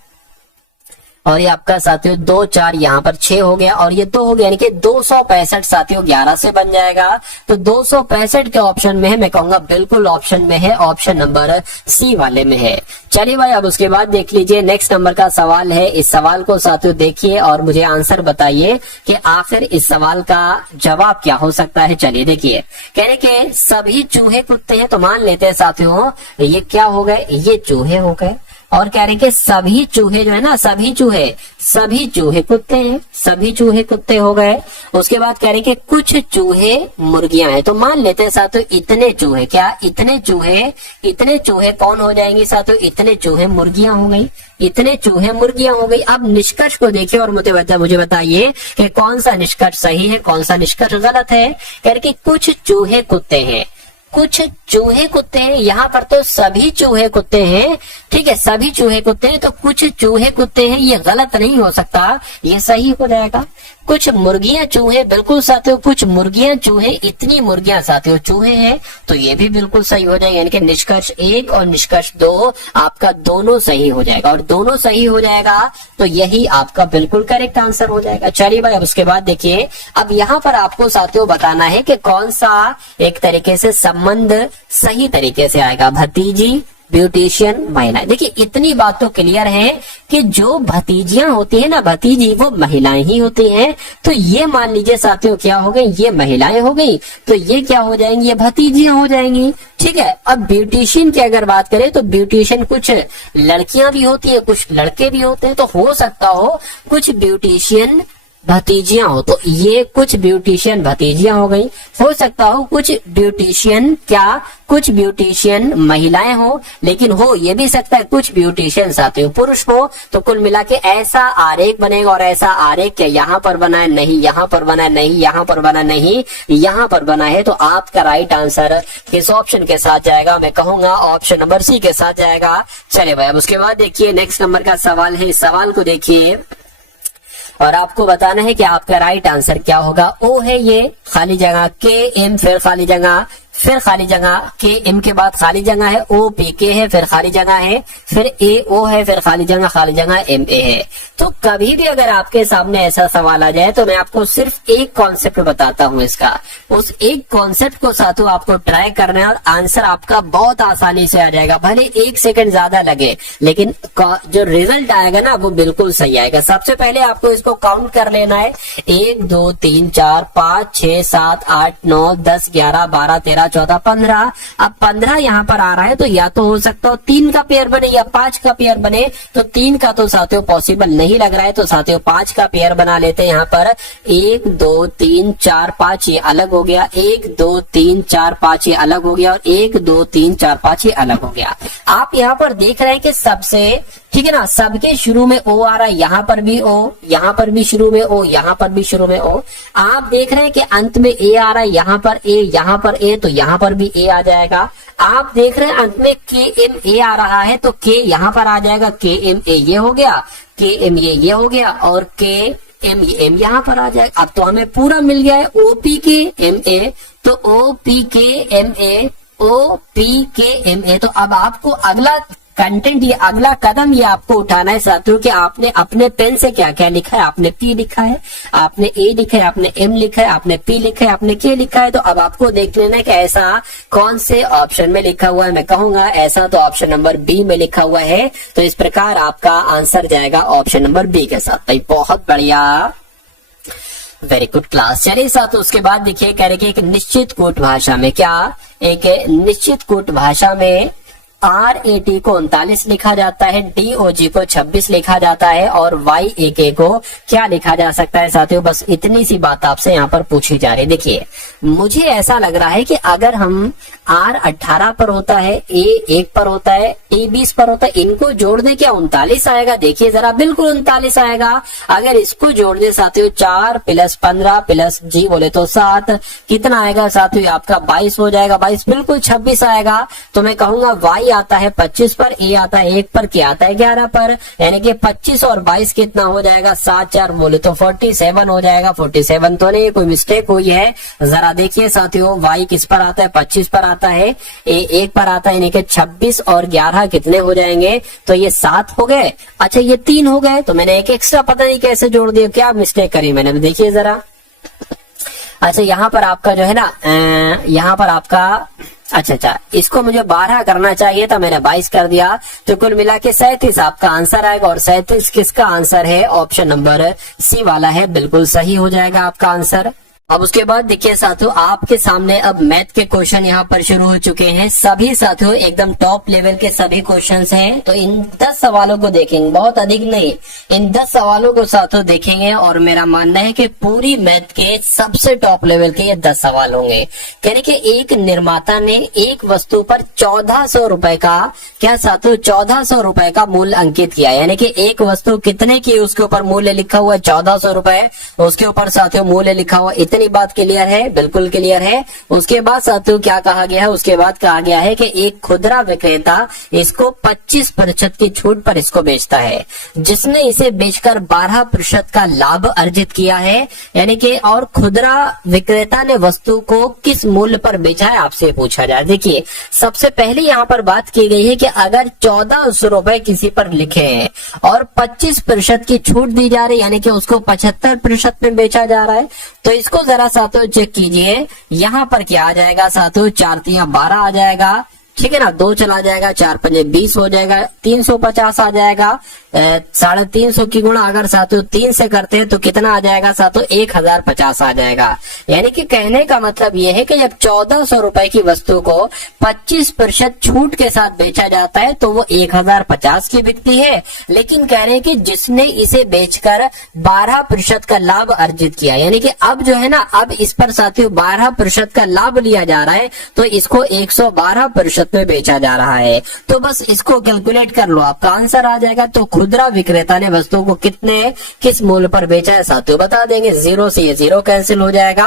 और ये आपका साथियों 2 4 यहाँ पर 6 हो गया और ये 2 हो गया, यानी कि 265 साथियों 11 से बन जाएगा। तो 265 के ऑप्शन में है, मैं कहूंगा बिल्कुल ऑप्शन में है, ऑप्शन नंबर सी वाले में है। चलिए भाई अब उसके बाद देख लीजिए, नेक्स्ट नंबर का सवाल है। इस सवाल को साथियों देखिए और मुझे आंसर बताइए कि आखिर इस सवाल का जवाब क्या हो सकता है। चलिए देखिए, कहने के सभी चूहे कुत्ते हैं, तो मान लेते हैं साथियों ये क्या हो गए, ये चूहे हो गए। और कह रहे हैं कि सभी चूहे जो है ना, सभी चूहे कुत्ते हैं, सभी चूहे कुत्ते हो गए। उसके बाद कह रहे हैं कि कुछ चूहे मुर्गियां हैं, तो मान लेते हैं साथियों इतने चूहे, क्या इतने चूहे कौन हो जाएंगे साथियों, इतने चूहे मुर्गियां हो गई, इतने चूहे मुर्गियां हो गई। अब निष्कर्ष को देखिए और मुझे बताइए कि कौन सा निष्कर्ष सही है, कौन सा निष्कर्ष गलत है। कह रहे कि कुछ चूहे कुत्ते हैं, कुछ चूहे कुत्ते हैं, यहाँ पर तो सभी चूहे कुत्ते हैं। ठीक है, सभी चूहे कुत्ते हैं, तो कुछ चूहे कुत्ते हैं, ये गलत नहीं हो सकता, ये सही हो जाएगा। कुछ मुर्गियां चूहे, बिल्कुल साथियों कुछ मुर्गियां चूहे, इतनी मुर्गियां साथियों चूहे हैं, तो ये भी बिल्कुल सही हो जाएगा। यानी कि निष्कर्ष 1 और निष्कर्ष 2 आपका दोनों सही हो जाएगा, और दोनों सही हो जाएगा तो यही आपका बिल्कुल करेक्ट आंसर हो जाएगा। चलिए भाई अब उसके बाद देखिए, अब यहाँ पर आपको साथियों बताना है कि कौन सा एक तरीके से संबंध सही तरीके से आएगा, भतीजी, ब्यूटिशियन, महिला। देखिए इतनी बात तो क्लियर है कि जो भतीजियां होती है ना, भतीजी, वो महिलाएं ही होती हैं। तो ये मान लीजिए साथियों क्या हो गई, ये महिलाएं हो गई, तो ये क्या हो जाएंगी, ये भतीजियां हो जाएंगी। ठीक है, अब ब्यूटिशियन की अगर बात करें तो ब्यूटिशियन कुछ लड़कियां भी होती है, कुछ लड़के भी होते हैं, तो हो सकता हो कुछ ब्यूटिशियन भतीजियां हो, तो ये कुछ ब्यूटिशियन भतीजियां हो गई। हो सकता हो कुछ ब्यूटिशियन महिलाएं हो, लेकिन हो ये भी सकता है कुछ ब्यूटिशियन साथियों पुरुष हो। तो कुल मिला के ऐसा आरेख बनेगा, और ऐसा आरेख क्या यहाँ पर बना है, नहीं यहाँ पर बना है, नहीं यहाँ पर बना, नहीं यहाँ पर बना है। तो आपका राइट आंसर किस ऑप्शन के साथ जाएगा, मैं कहूंगा ऑप्शन नंबर सी के साथ जाएगा। चलिए भाई अब उसके बाद देखिए, नेक्स्ट नंबर का सवाल है। इस सवाल को देखिए और आपको बताना है कि आपका राइट आंसर क्या होगा। ओ है ये खाली जगह, के एम फिर खाली जगह, फिर खाली जगह, के एम के बाद खाली जगह है, ओ पी के है, फिर खाली जगह है, फिर ए ओ है, फिर खाली जगह एम ए है। तो कभी भी अगर आपके सामने ऐसा सवाल आ जाए तो मैं आपको सिर्फ एक कॉन्सेप्ट बताता हूँ इसका, उस एक कॉन्सेप्ट को साथों आपको ट्राई करना है और आंसर आपका बहुत आसानी से आ जाएगा। भले 1 सेकंड ज्यादा लगे, लेकिन जो रिजल्ट आएगा ना वो बिल्कुल सही आएगा। सबसे पहले आपको इसको काउंट कर लेना है, 1 2 3 4 5 6 7 8 9 10 11 12 13 14 15। अब 15 यहाँ पर आ रहा है, तो या तो हो सकता हो 3 का पेयर बने या 5 का पेयर बने। तो 3 का तो साथियों पॉसिबल नहीं लग रहा है, तो साथियों 5 का पेयर बना लेते हैं। यहाँ पर 1 2 3 4 5 ये अलग हो गया, 1 2 3 4 5 ये अलग हो गया, और 1 2 3 4 5 ये अलग हो गया। आप यहाँ पर देख रहे हैं कि सबसे ठीक है ना, सबके शुरू में ओ आ रहा है, यहाँ पर भी ओ, यहाँ पर भी शुरू में ओ, यहाँ पर भी शुरू में ओ। आप देख रहे हैं कि अंत में ए आ रहा है, यहाँ पर ए, यहाँ पर ए, तो यहाँ पर भी ए आ जाएगा। आप देख रहे हैं अंत में के एम ए आ रहा है, तो के यहाँ पर आ जाएगा, के एम ए ये हो गया, के एम ये हो गया, और के एम यहाँ पर आ जाएगा। अब तो हमें पूरा मिल गया है ओपी के एम ए, तो ओ पी के एम ए, ओ पी के एम ए। तो अब आपको अगला कंटेंट, ये अगला कदम ये आपको उठाना है साथियों कि आपने अपने पेन से क्या क्या लिखा है। आपने पी लिखा है, आपने ए लिखा है, आपने एम लिखा है, आपने पी लिखा है, आपने के लिखा है। तो अब आपको देख लेना है कि ऐसा कौन से ऑप्शन में लिखा हुआ है। मैं कहूंगा ऐसा तो ऑप्शन नंबर बी में लिखा हुआ है, तो इस प्रकार आपका आंसर जाएगा ऑप्शन नंबर बी के साथ। भाई बहुत बढ़िया, वेरी गुड क्लास। चलिए साथियों, उसके बाद देखिए कह रहे कि एक निश्चित कूट भाषा में, क्या एक निश्चित कूट भाषा में RAT को 39 लिखा जाता है, DOG को 26 लिखा जाता है, और YAK को क्या लिखा जा सकता है साथियों। बस इतनी सी बात आपसे यहाँ पर पूछी जा रही है। देखिए मुझे ऐसा लग रहा है कि अगर हम R 18 पर होता है, A 1 पर होता है, A 20 पर होता है, इनको जोड़ दे क्या 39 आएगा। देखिए जरा, बिल्कुल 39 आएगा। अगर इसको जोड़ दे साथियों 4 + 15 + G बोले तो 7, कितना आएगा साथियों आपका 22 हो जाएगा। 22 बिल्कुल 26 आएगा। तो मैं कहूंगा Y आता है 25 पर, ए आता है 1 पर, क्या आता है 11 पर, यानी कि 25 और 22 कितना हो जाएगा 7 4 बोले तो 47 हो जाएगा। 47 तो नहीं, कोई मिस्टेक हुई है। जरा देखिए साथियों, Y किस पर आता है 25 पर आता है, ए 1 पर आता है, यानी कि 26 और 11 कितने हो जाएंगे, तो ये 7 हो गए। अच्छा ये 3 हो गए, तो मैंने एक एक्स्ट्रा पता नहीं कैसे जोड़ दिया, क्या मिस्टेक करी मैंने, देखिए जरा। अच्छा यहाँ पर आपका जो है ना, यहाँ पर आपका अच्छा इसको मुझे 12 करना चाहिए था, मैंने 22 कर दिया, तो कुल मिला के 37 आपका आंसर आएगा। और 37 किसका आंसर है, ऑप्शन नंबर सी वाला है, बिल्कुल सही हो जाएगा आपका आंसर। अब उसके बाद देखिए साथियों, आपके सामने अब मैथ के क्वेश्चन यहाँ पर शुरू हो चुके हैं। सभी साथियों एकदम टॉप लेवल के सभी क्वेश्चंस हैं। तो इन 10 सवालों को देखेंगे, बहुत अधिक नहीं, इन 10 सवालों को साथियों देखेंगे। और मेरा मानना है कि पूरी मैथ के सबसे टॉप लेवल के ये 10 सवाल होंगे। कहने के एक निर्माता ने एक वस्तु पर 1400 रुपए का, क्या साथियों 1400 रुपए का मूल्य अंकित किया, यानी कि एक वस्तु कितने की उसके ऊपर मूल्य लिखा हुआ है 1400 रुपए, उसके ऊपर साथियों मूल्य लिखा हुआ। इतनी बात क्लियर है, बिल्कुल क्लियर है। उसके बाद साथियों क्या कहा गया है, उसके बाद कहा गया है कि एक खुदरा विक्रेता इसको 25% की छूट पर इसको बेचता है, जिसने इसे बेचकर 12% का लाभ अर्जित किया है, यानी कि और खुदरा विक्रेता ने वस्तु को किस मूल्य पर बेचा है, आपसे पूछा जाए। देखिए सबसे पहले यहाँ पर बात की गई है कि अगर 1400 रुपए किसी पर लिखे हैं और 25% की छूट दी जा रही है, यानी कि उसको 75% में बेचा जा रहा है, तो इसको जरा साथियों चेक कीजिए। यहाँ पर क्या आ जाएगा साथियों, 4 × 12 आ जाएगा, ठीक है ना, 2 चला जाएगा, 4 × 5 20 हो जाएगा, 350 आ जाएगा। 350 की गुणा अगर साथियों 3 से करते हैं तो कितना आ जाएगा साथियों 1050 आ जाएगा। यानी कि कहने का मतलब यह है कि जब 1400 रुपए की वस्तु को 25% छूट के साथ बेचा जाता है तो वो 1050 की बिकती है। लेकिन कह रहे हैं कि जिसने इसे बेचकर 12% का लाभ अर्जित किया, यानी कि अब जो है ना, अब इस पर साथियों 12% का लाभ लिया जा रहा है, तो इसको 112% में बेचा जा रहा है। तो बस इसको कैलकुलेट कर लो, आपका आंसर आ जाएगा। तो खुदरा विक्रेता ने वस्तु को किस मूल्य पर बेचा है साथियों बता देंगे। 0 से ये 0 कैंसिल हो जाएगा,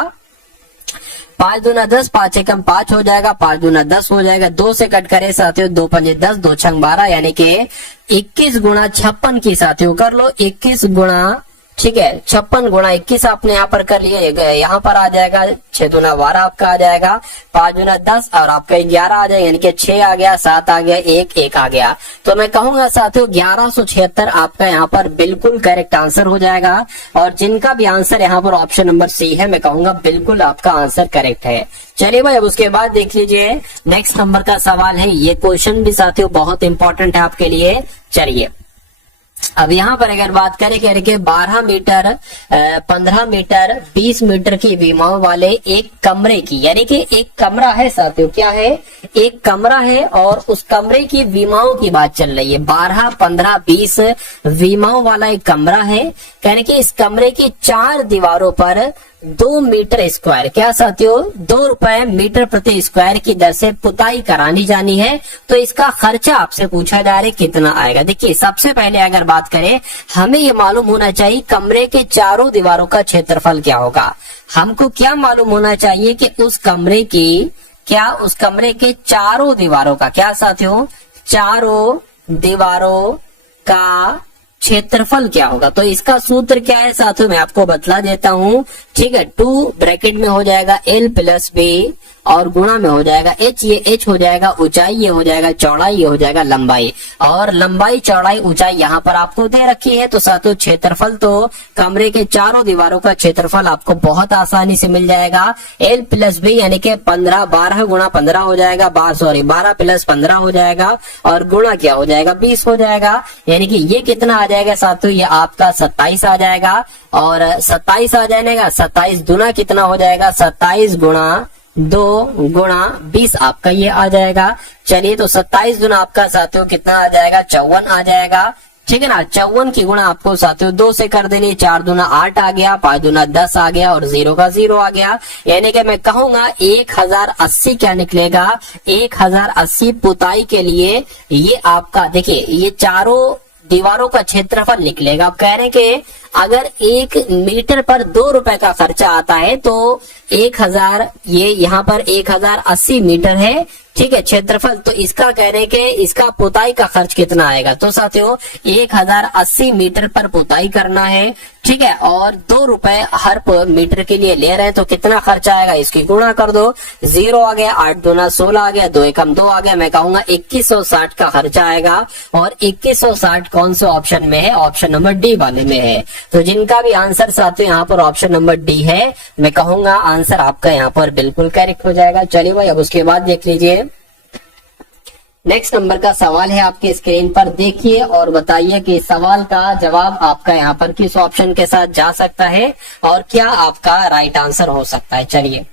5 दूना 10, 5 एकम 5 हो जाएगा, 5 दूना 10 हो जाएगा, 2 से कट करे साथियों 2 पंजे 10, 2 छंग 12, यानी कि 21 गुणा 56 की साथियों कर लो, 21 गुणा, ठीक है 56 गुणा 21 आपने यहाँ पर कर लिया, यहाँ पर आ जाएगा 6 दूना 12 आपका आ जाएगा, 5 दूना 10 और आपका 11 आ जाएगा, यानी कि 6 आ गया, 7 आ गया, 1 आ गया। तो मैं कहूंगा साथियों 1176 आपका यहाँ पर बिल्कुल करेक्ट आंसर हो जाएगा। और जिनका भी आंसर यहाँ पर ऑप्शन नंबर सी है, मैं कहूंगा बिल्कुल आपका आंसर करेक्ट है। चलिए भाई, अब उसके बाद देख लीजिए नेक्स्ट नंबर का सवाल है। ये क्वेश्चन भी साथियों बहुत इंपॉर्टेंट है आपके लिए। चलिए अब यहाँ पर अगर बात करें कि 12 मीटर 15 मीटर 20 मीटर की विमाओं वाले एक कमरे की, यानी कि एक कमरा है साथियों, क्या है, एक कमरा है और उस कमरे की विमाओं की बात चल रही है। 12 15 20 विमाओं वाला एक कमरा है। कहने कि इस कमरे की 4 दीवारों पर 2 मीटर स्क्वायर, क्या साथियों 2 रुपए मीटर प्रति स्क्वायर की दर से पुताई करानी जानी है। तो इसका खर्चा आपसे पूछा जा रहा है कितना आएगा। देखिए सबसे पहले अगर बात करें, हमें ये मालूम होना चाहिए कमरे के चारों दीवारों का क्षेत्रफल क्या होगा। हमको क्या मालूम होना चाहिए कि उस कमरे के चारों दीवारों का, क्या साथियों, चारों दीवारों का क्षेत्रफल क्या होगा। तो इसका सूत्र क्या है साथियों, मैं आपको बतला देता हूं, ठीक है। 2 ब्रैकेट में हो जाएगा L प्लस B और गुणा में हो जाएगा H, ये H हो जाएगा ऊंचाई, ये हो जाएगा चौड़ाई, ये हो जाएगा लंबाई। और लंबाई चौड़ाई ऊंचाई यहाँ पर आपको दे रखी है। तो साथियों क्षेत्रफल तो कमरे के चारों दीवारों का क्षेत्रफल आपको बहुत आसानी से मिल जाएगा। L प्लस B यानी कि 15, 12 गुणा 15 हो जाएगा, 12 प्लस 15 हो जाएगा और गुणा क्या हो जाएगा 20 हो जाएगा। यानी कि ये कितना आ जाएगा साथियों, ये आपका 27 आ जाएगा। और 27 आ जाएगा, 27 दुना कितना हो जाएगा, 27 गुणा 2 गुणा 20 आपका ये आ जाएगा। चलिए तो 27 दुना आपका साथियों कितना आ जाएगा, 54 आ जाएगा, ठीक है ना। 54 की गुणा आपको साथियों 2 से कर देनी, 4 दुना 8 आ गया, 5 दुना 10 आ गया और 0 का 0 आ गया। यानी कि मैं कहूंगा 1080 क्या निकलेगा, 1080 पुताई के लिए ये आपका, देखिए ये चारों दीवारों का क्षेत्रफल निकलेगा। आप कह रहे हैं कि अगर 1 मीटर पर 2 रुपए का खर्चा आता है तो 1000, ये यहाँ पर 1080 मीटर है, ठीक है, क्षेत्रफल। तो इसका कह रहे हैं कि इसका पुताई का खर्च कितना आएगा। तो साथियों 1080 मीटर पर पुताई करना है, ठीक है, और 2 रुपए हर मीटर के लिए ले रहे हैं तो कितना खर्चा आएगा, इसकी गुणा कर दो, 0 आ गया, 8 दूना 16 आ गया, 2 एकम 2 आ गया। मैं कहूंगा 2160 का खर्चा आएगा। और 2160 कौन से ऑप्शन में है, ऑप्शन नंबर डी वाले में है। तो जिनका भी आंसर साथियों यहाँ पर ऑप्शन नंबर डी है, मैं कहूंगा आंसर आपका यहाँ पर बिल्कुल करेक्ट हो जाएगा। चलिए भाई अब उसके बाद देख लीजिए, नेक्स्ट नंबर का सवाल है आपके स्क्रीन पर, देखिए और बताइए कि सवाल का जवाब आपका यहाँ पर किस ऑप्शन के साथ जा सकता है और क्या आपका राइट आंसर हो सकता है। चलिए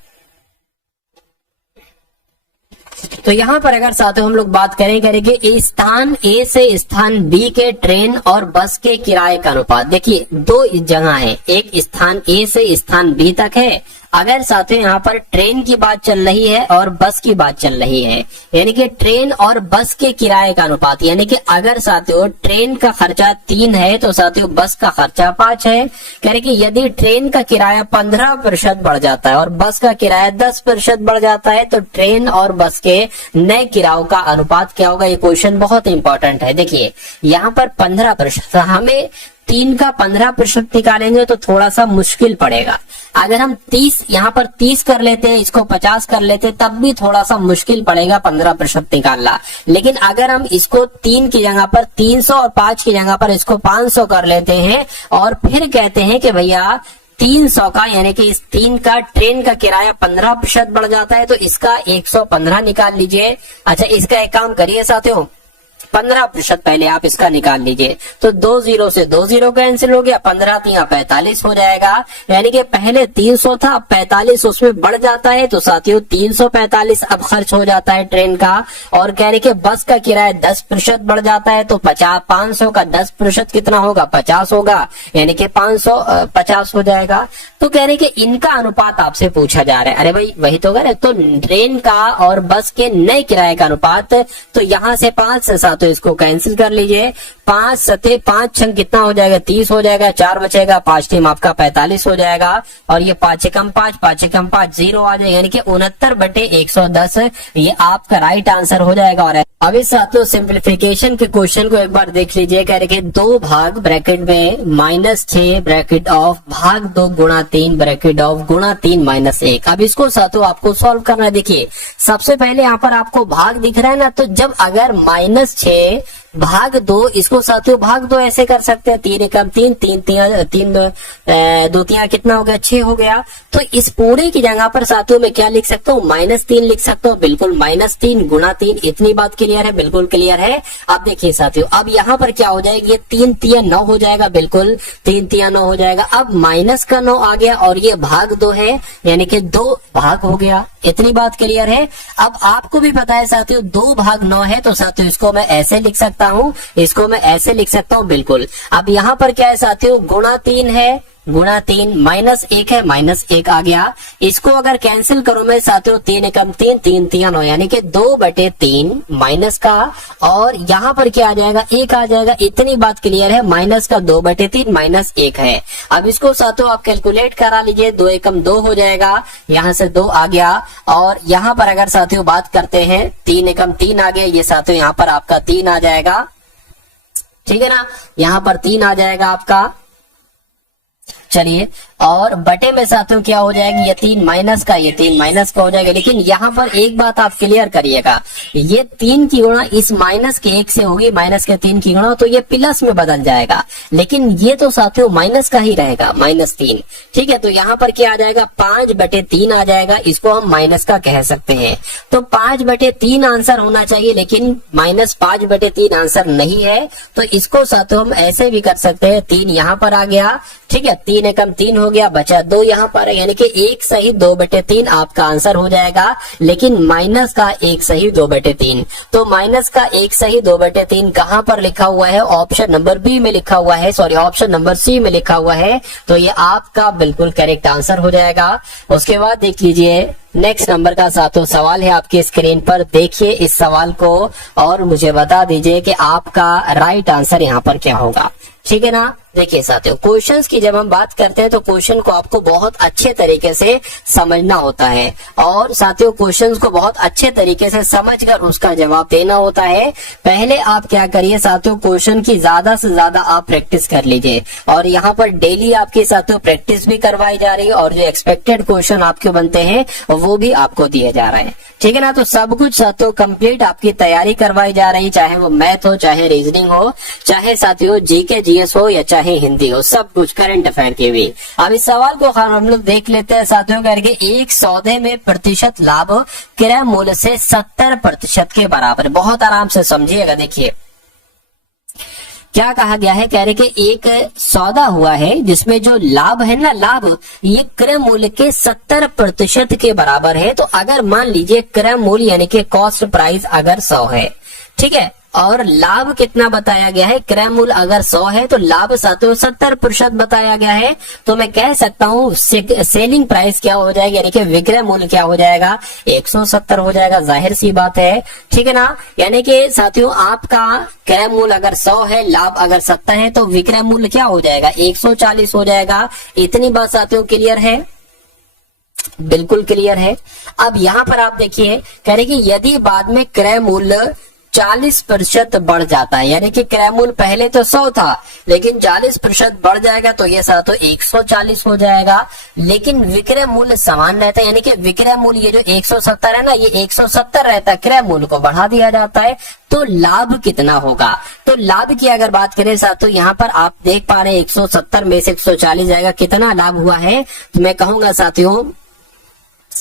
तो यहाँ पर अगर साथियों हम लोग बात करेंगे स्थान ए से स्थान बी के ट्रेन और बस के किराए का अनुपात। देखिए 2 जगह है, एक स्थान ए से स्थान बी तक है। अगर साथियों यहाँ पर ट्रेन की बात चल रही है और बस की बात चल रही है, यानी कि ट्रेन और बस के किराए का अनुपात, यानी कि अगर साथियों ट्रेन का खर्चा 3 है तो साथियों बस का खर्चा 5 है। कह रहे कि यदि ट्रेन का किराया 15% बढ़ जाता है और बस का किराया 10% बढ़ जाता है तो ट्रेन और बस के नए किरायों का अनुपात क्या होगा। ये क्वेश्चन बहुत इंपॉर्टेंट है। देखिए यहाँ पर 15%, हमें 3 का 15% निकालेंगे तो थोड़ा सा मुश्किल पड़ेगा। अगर हम 30 यहाँ पर 30 कर लेते हैं, इसको 50 कर लेते हैं, तब भी थोड़ा सा मुश्किल पड़ेगा 15% निकालना। लेकिन अगर हम इसको 3 की जगह पर 300 और 5 की जगह पर इसको 500 कर लेते हैं और फिर कहते हैं कि भैया 300 का, यानी कि इस 3 का ट्रेन का किराया 15% बढ़ जाता है तो इसका 115 निकाल लीजिए। अच्छा इसका एक काम करिए साथियों, 15% पहले आप इसका निकाल लीजिए तो 2 0 से 2 0 कैंसिल हो गया, 15 3 45 हो जाएगा। यानी कि पहले 300 था, अब 45 उसमें बढ़ जाता है तो साथियों 345 अब खर्च हो जाता है ट्रेन का। और कह रहे कि बस का किराया 10% बढ़ जाता है तो 500 का 10% कितना होगा, 50 होगा, यानी कि 550 हो जाएगा। तो कह रहे कि इनका अनुपात आपसे पूछा जा रहा है। अरे भाई वही तो करे, तो ट्रेन का और बस के नए किराए का अनुपात, तो यहाँ से 5 से तो इसको कैंसिल कर लीजिए, 5 सते 5 छंग कितना हो जाएगा, 30 हो जाएगा, 4 बचेगा, 5 टीम आपका 45 हो जाएगा और ये 5 एकम 5 5 एकम 5 0 आ जाएगा, यानी कि 69/110 ये आपका राइट आंसर हो जाएगा। और अभी साथियों सिंप्लीफिकेशन के क्वेश्चन को एक बार देख लीजिए। कह रहे कि 2 भाग ब्रैकेट में -6 ब्रैकेट ऑफ भाग 2 गुणा 3 ब्रैकेट ऑफ गुणा 3 -1। अब इसको साथियों आपको सॉल्व करना है। देखिए सबसे पहले यहाँ पर आपको भाग दिख रहा है ना, तो जब अगर -6 भाग 2, इसको साथियों भाग 2 ऐसे कर सकते हैं, 3 एकम 3 3 3 2 3 कितना हो गया, 6 हो गया। तो इस पूरे की जगह पर साथियों मैं क्या लिख सकता हूँ, -3 लिख सकता हूँ। बिल्कुल -3 गुणा 3, इतनी बात क्लियर है, बिल्कुल क्लियर है। अब देखिए साथियों अब यहाँ पर क्या हो जाएगी, ये 3 3 9 हो जाएगा, बिल्कुल 3 3 9 हो जाएगा। अब माइनस का 9 आ गया और ये भाग 2 है, यानी कि 2 भाग हो गया, इतनी बात क्लियर है। अब आपको भी पता है साथियों 2 भाग 9 है, तो साथियों इसको मैं ऐसे लिख सकता हूँ, इसको मैं ऐसे लिख सकता हूँ, बिल्कुल। अब यहाँ पर क्या है साथियों, गुणा 3 है गुणा 3 -1 है, -1 आ गया। इसको अगर कैंसिल करो मैं साथियों, 3 एकम 3, 3 3 9, यानी कि 2/3 माइनस का, और यहाँ पर क्या आ जाएगा, 1 आ जाएगा। इतनी बात क्लियर है, माइनस का 2/3 -1 है। अब इसको साथियों आप कैलकुलेट करा लीजिए, 2 एकम 2 हो जाएगा, यहाँ से 2 आ गया। और यहाँ पर अगर साथियों बात करते हैं, 3 एकम 3 आ गया, ये साथियों यहाँ पर आपका 3 आ जाएगा, ठीक है ना, यहाँ पर 3 आ जाएगा आपका। चलिए, और बटे में साथियों क्या हो जाएगी, ये 3 माइनस का, ये 3 माइनस का हो जाएगा। लेकिन यहाँ पर एक बात आप क्लियर करिएगा, ये 3 की गुणा इस माइनस के 1 से होगी, माइनस के 3 की गुणा, तो ये प्लस में बदल जाएगा। लेकिन ये तो साथियों माइनस का ही रहेगा, -3, ठीक है। तो यहाँ पर क्या आ जाएगा, 5/3 आ जाएगा, इसको हम माइनस का कह सकते हैं। तो 5/3 आंसर होना चाहिए, लेकिन -5/3 आंसर नहीं है। तो इसको साथियों हम ऐसे भी कर सकते हैं, 3 यहाँ पर आ गया, ठीक है, 3 एकम 3 हो गया, बचा 2 यहाँ पर, यानी कि 1 सही 2/3 आपका आंसर हो जाएगा। लेकिन माइनस का 1 सही 2/3, तो माइनस का 1 सही 2/3 कहाँ पर लिखा हुआ है, ऑप्शन नंबर बी में लिखा हुआ है, सॉरी ऑप्शन नंबर सी में लिखा हुआ है। तो ये आपका बिल्कुल करेक्ट आंसर हो जाएगा। उसके बाद देख लीजिए नेक्स्ट नंबर का साथियों सवाल है आपकी स्क्रीन पर, देखिए इस सवाल को और मुझे बता दीजिए कि आपका राइट आंसर यहाँ पर क्या होगा, ठीक है ना। देखिए साथियों, क्वेश्चंस की जब हम बात करते हैं तो क्वेश्चन को आपको बहुत अच्छे तरीके से समझना होता है, और साथियों क्वेश्चंस को बहुत अच्छे तरीके से समझकर उसका जवाब देना होता है। पहले आप क्या करिए साथियों, क्वेश्चन की ज्यादा से ज्यादा आप प्रैक्टिस कर लीजिए, और यहाँ पर डेली आपकी साथियों प्रैक्टिस भी करवाई जा रही है, और जो एक्सपेक्टेड क्वेश्चन आपके बनते हैं वो भी आपको दिए जा रहे हैं, ठीक है ना। तो सब कुछ साथियों कंप्लीट आपकी तैयारी करवाई जा रही है, चाहे वो मैथ हो, चाहे रीजनिंग हो, चाहे साथियों जीके जीएस हो, या चाहे हिंदी हो, सब कुछ करंट अफेयर के भी। अब इस सवाल को हम लोग देख लेते हैं साथियों करके। एक सौदे में प्रतिशत लाभ क्रय मूल्य से 70% के बराबर। बहुत आराम से समझिएगा, देखिए क्या कहा गया है, कह रहे कि एक सौदा हुआ है जिसमें जो लाभ है ना, लाभ ये क्रय मूल्य के 70% के बराबर है। तो अगर मान लीजिए क्रय मूल्य यानी कि कॉस्ट प्राइस अगर 100 है, ठीक है, और लाभ कितना बताया गया है, क्रय मूल्य अगर 100 है तो लाभ साथियों 70% बताया गया है। तो मैं कह सकता हूँ सेलिंग प्राइस क्या हो जाएगा, यानी कि विक्रय मूल्य क्या हो जाएगा, 170 हो जाएगा, जाहिर सी बात है, ठीक है ना। यानी कि साथियों आपका क्रय मूल्य अगर 100 है, लाभ अगर 70 है, तो विक्रय मूल्य क्या हो जाएगा, 140 हो जाएगा। इतनी बात साथियों क्लियर है, बिल्कुल क्लियर है। अब यहाँ पर आप देखिए, कह रहे कि यदि बाद में क्रय मूल्य 40% बढ़ जाता है, यानी कि क्रय मूल्य पहले तो 100 था, लेकिन 40% बढ़ जाएगा, तो ये साथ 140 हो जाएगा। लेकिन विक्रय मूल्य समान रहता है, यानी कि विक्रय मूल्य ये जो 170 है ना, ये 170 रहता है, क्रय मूल्य को बढ़ा दिया जाता है। तो लाभ कितना होगा, तो लाभ की अगर बात करें साथियों, यहाँ पर आप देख पा रहे हैं 170 में से 140 जाएगा, कितना लाभ हुआ है, तो मैं कहूंगा साथियों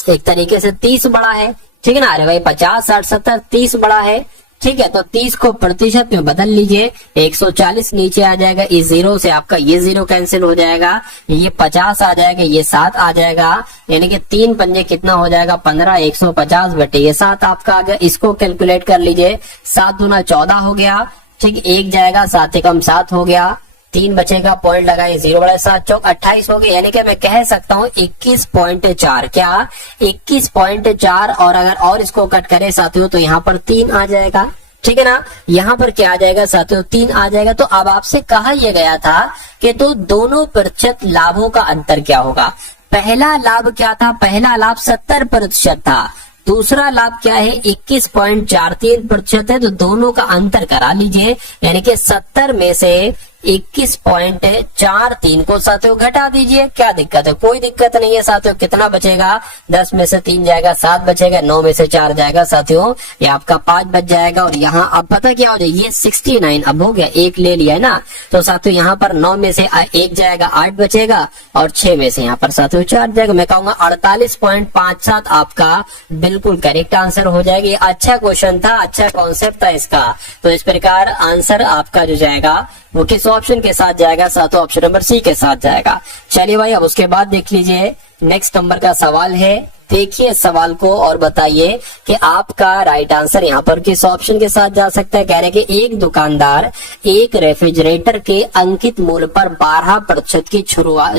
एक तरीके से 30 बड़ा है, ठीक है ना। अरे भाई 50 60 70 30 बड़ा है, ठीक है। तो 30 को प्रतिशत में बदल लीजिए, 140 नीचे आ जाएगा, इस 0 से आपका ये 0 कैंसिल हो जाएगा, ये 50 आ जाएगा, ये 7 आ जाएगा, यानी कि 3 पंजे कितना हो जाएगा, 15, 150 बटे ये 7 आपका आ गया। इसको कैलकुलेट कर लीजिए, 7 दूना 14 हो गया, ठीक, 1 जाएगा, 7 एकम 7 हो गया, 3 बचेगा, पॉइंट लगाए, 0 बड़ा 7 चौक 28 हो गया, यानी कि मैं कह सकता हूँ 21.4, क्या 21.4। और अगर और इसको कट करें साथियों तो यहाँ पर 3 आ जाएगा, ठीक है ना। यहाँ पर क्या आ जाएगा साथियों, 3 आ जाएगा। तो अब आपसे कहा यह गया था कि तो दोनों प्रतिशत लाभों का अंतर क्या होगा। पहला लाभ क्या था, पहला लाभ 70% था, दूसरा लाभ क्या है 21.43% है। तो दोनों का अंतर करा लीजिए, यानी कि 70 में से 21.43 को साथियों घटा दीजिए, क्या दिक्कत है, कोई दिक्कत नहीं है साथियों। कितना बचेगा, 10 में से 3 जाएगा, 7 बचेगा, 9 में से 4 जाएगा साथियों, ये आपका 5 बच जाएगा। और यहाँ अब पता क्या हो जाए, ये 69 अब हो गया, 1 ले लिया है ना, तो साथियों यहाँ पर 9 में से 1 जाएगा, 8 बचेगा, और 6 में से यहाँ पर साथियों 4 जाएगा। मैं कहूंगा 48.57 आपका बिल्कुल करेक्ट आंसर हो जाएगा। ये अच्छा क्वेश्चन था, अच्छा कॉन्सेप्ट था इसका। तो इस प्रकार आंसर आपका जो जाएगा वो किस ऑप्शन के साथ जाएगा, साथियों ऑप्शन नंबर सी के साथ जाएगा। चलिए भाई, अब उसके बाद देख लीजिए नेक्स्ट नंबर का सवाल है, देखिए सवाल को और बताइए कि आपका राइट आंसर यहाँ पर किस ऑप्शन के साथ जा सकता है। कह रहे कि एक दुकानदार एक रेफ्रिजरेटर के अंकित मूल्य पर 12% की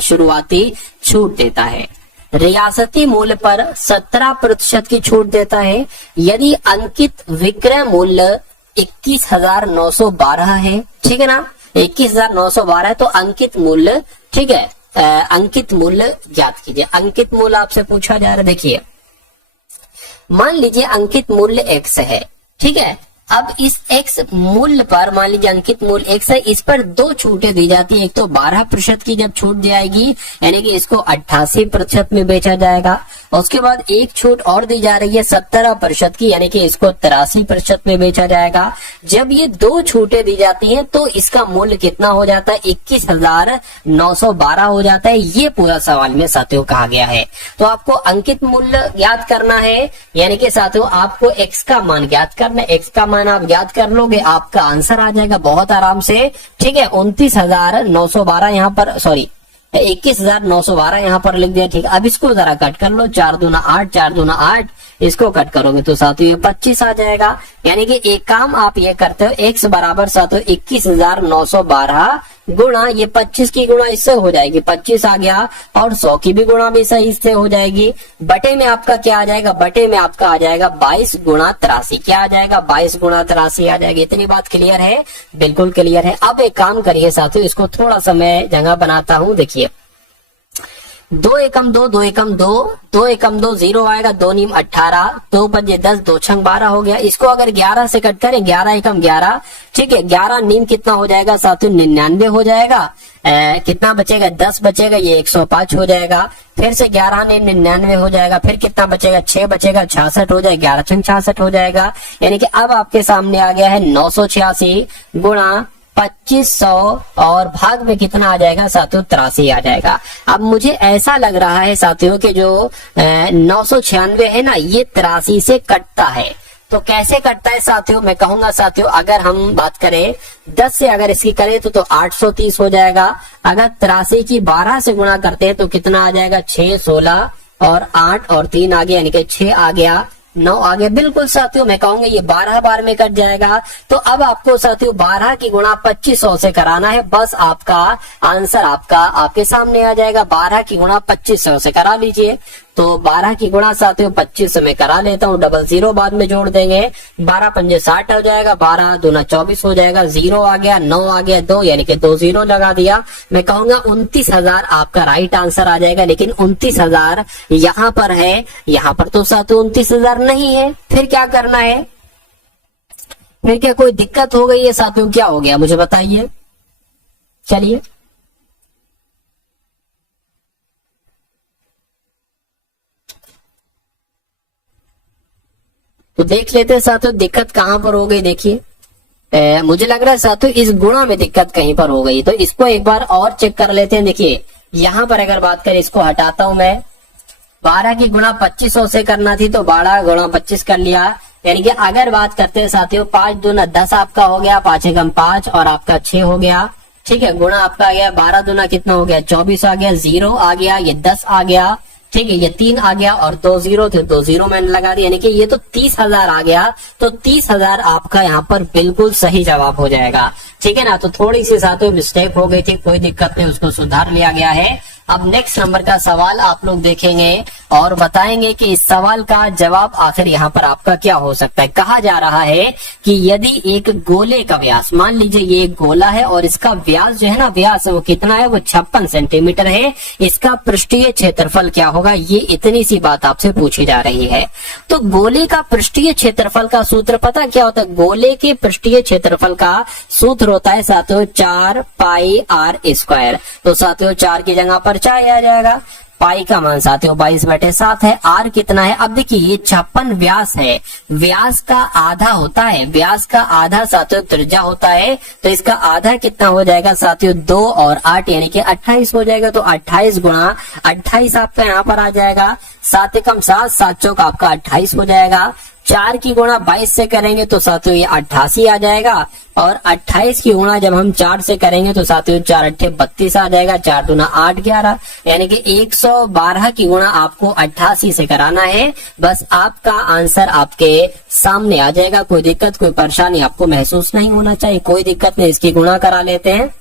शुरुआती छूट देता है, रियासती मूल्य पर 17% की छूट देता है। यदि अंकित विक्रय मूल्य 21,912 है, ठीक है ना, 21,912 है, तो अंकित मूल्य, ठीक है, अंकित मूल्य ज्ञात कीजिए। अंकित मूल्य आपसे पूछा जा रहा है। देखिए मान लीजिए अंकित मूल्य x है, ठीक है। अब इस x मूल्य पर मान लीजिए अंकित मूल्य x है, इस पर दो छूटें दी जाती है। एक तो 12% की जब छूट जाएगी यानी कि इसको 88% में बेचा जाएगा। उसके बाद एक छूट और दी जा रही है 17% की, यानी कि इसको 83% में बेचा जाएगा। जब ये दो छूटें दी जाती हैं तो इसका मूल्य कितना हो जाता है, 21,912 हो जाता है। ये पूरा सवाल में साथियों कहा गया है। तो आपको अंकित मूल्य ज्ञात करना है, यानी कि साथियों आपको x का मान ज्ञात करना है। x का मान आप ज्ञात कर लोगे, आपका आंसर आ जाएगा बहुत आराम से, ठीक है। 29,912 यहाँ पर, सॉरी 21,912 यहाँ पर लिख दिया, ठीक है। अब इसको जरा कट कर लो, 4 दूना 8, 4 दूना 8, इसको कट करोगे तो साथियों ये 25 आ जाएगा। यानी कि एक काम आप ये करते हो, x बराबर साथियों 21,912 गुणा ये 25 की गुणा इससे हो जाएगी, 25 आ गया, और 100 की भी गुणा भी सही इससे हो जाएगी। बटे में आपका क्या आ जाएगा, बटे में आपका आ जाएगा 22 गुणा 83। क्या आ जाएगा, 22 गुणा 83 आ जाएगी। इतनी बात क्लियर है, बिल्कुल क्लियर है। अब एक काम करिए साथियों, इसको थोड़ा सा मैं जगह बनाता हूं। देखिए 2 एकम 2, 2 एकम 2, 2 एकम 2 0 आएगा, 2 नीम 18, 2 पंजे 10, 2 छंग 12 हो गया। इसको अगर 11 से कट करें, 11 एकम 11, ठीक है। 11 नीम कितना हो जाएगा साथियों, 99 हो जाएगा। कितना बचेगा, 10 बचेगा, ये 105 हो जाएगा। फिर से 11 नीम 99 हो जाएगा। फिर कितना बचेगा, 6 बचेगा, 66 हो जाएगा, 11 छंग 66 हो जाएगा। यानी कि अब आपके सामने आ गया है 986 गुणा 2500 और भाग में कितना आ जाएगा साथियों, 83 आ जाएगा। अब मुझे ऐसा लग रहा है साथियों कि जो 996 है ना, ये 83 से कटता है। तो कैसे कटता है साथियों, मैं कहूंगा साथियों, अगर हम बात करें 10 से अगर इसकी करें तो 830 हो जाएगा। अगर 83 की 12 से गुणा करते हैं तो कितना आ जाएगा, 6, 16 और 8 और 3 आ गया, यानी कि 6 आ गया, 9 आ गया। बिल्कुल साथियों मैं कहूंगा ये 12 बार में कट जाएगा। तो अब आपको साथियों 12 की गुणा 2500 से कराना है, बस आपका आंसर आपके सामने आ जाएगा। 12 की गुणा 2500 से करा लीजिए। तो 12 की गुणा साथियों 25 में करा लेता हूँ, 00 बाद में जोड़ देंगे, 12 पंजे 60 हो जाएगा, 12 दूना 24 हो जाएगा, 0 आ गया, 9 आ गया, 2 यानी कि 2 0 लगा दिया। मैं कहूंगा 29,000 आपका राइट आंसर आ जाएगा। लेकिन 29,000 यहाँ पर है, यहाँ पर तो साथियों 29,000 नहीं है। फिर क्या करना है, फिर क्या कोई दिक्कत हो गई है साथियों, क्या हो गया मुझे बताइए। चलिए तो देख लेते हैं साथियों दिक्कत कहां पर हो गई। देखिए मुझे लग रहा है साथियों इस गुणा में दिक्कत कहीं पर हो गई, तो इसको एक बार और चेक कर लेते हैं। देखिए यहां पर अगर बात करें, इसको हटाता हूं मैं, 12 की गुणा 2500 से करना थी तो 12 गुणा 25 कर लिया। यानी कि अगर बात करते हैं साथियों 5 दूना 10 आपका हो गया, 5 एकम 5 और आपका 6 हो गया, ठीक है। गुणा आपका आ गया, 12 दूना कितना हो गया, 24 आ गया, 0 आ गया, ये 10 आ गया, ठीक है। ये 3 आ गया और 2 0 थे, 2 0 मैंने लगा दिया, यानी कि ये तो 30,000 आ गया। तो 30,000 आपका यहाँ पर बिल्कुल सही जवाब हो जाएगा, ठीक है ना। तो थोड़ी सी साथियों मिस्टेक हो गई थी, कोई दिक्कत नहीं, उसको सुधार लिया गया है। अब नेक्स्ट नंबर का सवाल आप लोग देखेंगे और बताएंगे कि इस सवाल का जवाब आखिर यहाँ पर आपका क्या हो सकता है। कहा जा रहा है कि यदि एक गोले का व्यास, मान लीजिए ये एक गोला है और इसका व्यास जो है ना, व्यास वो कितना है, वो 56 सेंटीमीटर है, इसका पृष्ठीय क्षेत्रफल क्या होगा, ये इतनी सी बात आपसे पूछी जा रही है। तो गोले का पृष्ठीय क्षेत्रफल का सूत्र पता क्या होता है, गोले के पृष्ठीय क्षेत्रफल का सूत्र होता है साथियों 4 पाई आर स्क्वायर। तो साथियों 4 की जगह पर 4 आ जाएगा, पाई का मान साथियों 22/7 है, आर कितना है। अब देखिए ये 56 व्यास है, व्यास का आधा होता है, व्यास का आधा साथियों त्रिज्या होता है, तो इसका आधा कितना हो जाएगा साथियों 2 और 8 यानी कि 28 हो जाएगा। तो 28 गुणा 28 आपका यहाँ पर आ जाएगा, 7 एकम 7, 7 चौक आपका 28 हो जाएगा। 4 की गुणा 22 से करेंगे तो साथियों ये 88 आ जाएगा, और 28 की गुणा जब हम 4 से करेंगे तो साथियों 4 अट्ठे 32 आ जाएगा, 4 दूना 8 11, यानी कि 112 की गुणा आपको 88 से कराना है। बस आपका आंसर आपके सामने आ जाएगा। कोई दिक्कत कोई परेशानी आपको महसूस नहीं होना चाहिए, कोई दिक्कत नहीं। इसकी गुणा करा लेते हैं।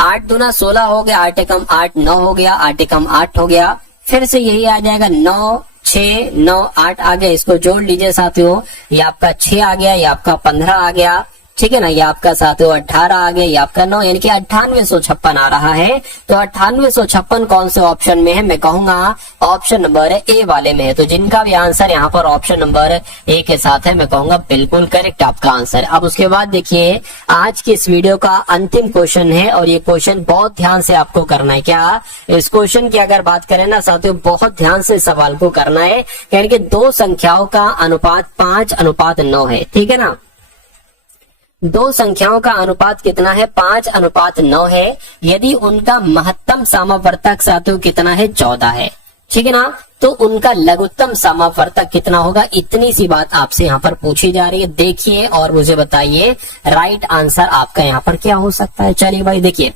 8 दूना 16 हो गया, 8 एकम 8 9 हो गया, 8 एकम 8 हो गया, फिर से यही आ जाएगा 9 6 9 8 आ गया। इसको जोड़ लीजिए साथियों, ये आपका 6 आ गया, ये आपका 15 आ गया, ठीक है ना, ये आपका साथियों 18 आ गया, ये आपका 9, यानी कि 9856 आ रहा है। तो 9856 कौन से ऑप्शन में है? मैं कहूंगा ऑप्शन नंबर ए वाले में है। तो जिनका भी आंसर यहाँ पर ऑप्शन नंबर ए के साथ है, मैं कहूंगा बिल्कुल करेक्ट आपका आंसर। अब उसके बाद देखिए आज की इस वीडियो का अंतिम क्वेश्चन है, और ये क्वेश्चन बहुत ध्यान से आपको करना है। क्या इस क्वेश्चन की अगर बात करें ना साथियों, बहुत ध्यान से सवाल को करना है, यानी कि दो संख्याओं का अनुपात 5:9 है, ठीक है ना। दो संख्याओं का अनुपात कितना है? 5:9 है। यदि उनका महत्तम समावर्तक साथियों कितना है? 14 है, ठीक है ना। तो उनका लघुत्तम समावर्तक कितना होगा? इतनी सी बात आपसे यहाँ पर पूछी जा रही है। देखिए और मुझे बताइए राइट आंसर आपका यहाँ पर क्या हो सकता है। चलिए भाई देखिए,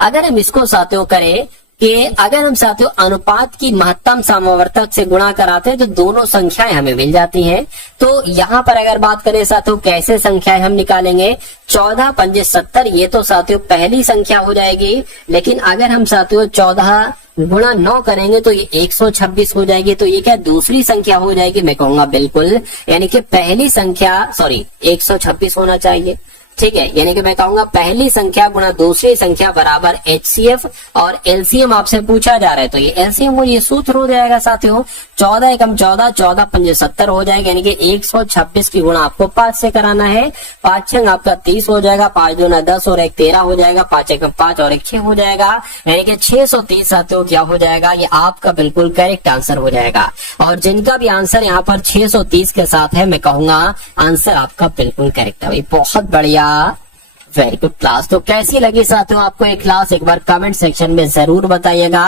अगर हम इसको साथियों करें कि अगर हम साथियों अनुपात की महत्तम समावर्तक से गुणा कराते हैं तो दोनों संख्याएं हमें मिल जाती हैं। तो यहाँ पर अगर बात करें साथियों कैसे संख्याएं हम निकालेंगे, 14 पंजे 70, ये तो साथियों पहली संख्या हो जाएगी। लेकिन अगर हम साथियों 14 गुणा 9 करेंगे तो ये 126 हो जाएगी। तो ये क्या दूसरी संख्या हो जाएगी? मैं कहूंगा बिल्कुल, यानी कि पहली संख्या 126 होना चाहिए, ठीक है। यानी कि मैं कहूंगा पहली संख्या गुणा दूसरी संख्या बराबर HCF, और LCM आपसे पूछा जा रहा है तो ये LCM ये सूत्र हो जाएगा साथियों, 14 एकम 14, 14 पंजे 70 हो जाएगा, यानी कि 126 की गुणा आपको 5 से कराना है। 5 छंग आपका 30 हो जाएगा, 5 दूना 10 और 1 13 हो जाएगा, 5 एकम 5 और 1 6 हो जाएगा, यानी कि 630 साथियों क्या हो जाएगा? ये आपका बिल्कुल करेक्ट आंसर हो जाएगा। और जिनका भी आंसर यहाँ पर 630 के साथ है, मैं कहूंगा आंसर आपका बिल्कुल करेक्ट है। बहुत बढ़िया, वेरी गुड क्लास। तो कैसी लगी साथियों आपको ये क्लास? एक बार कमेंट सेक्शन में जरूर बताइएगा।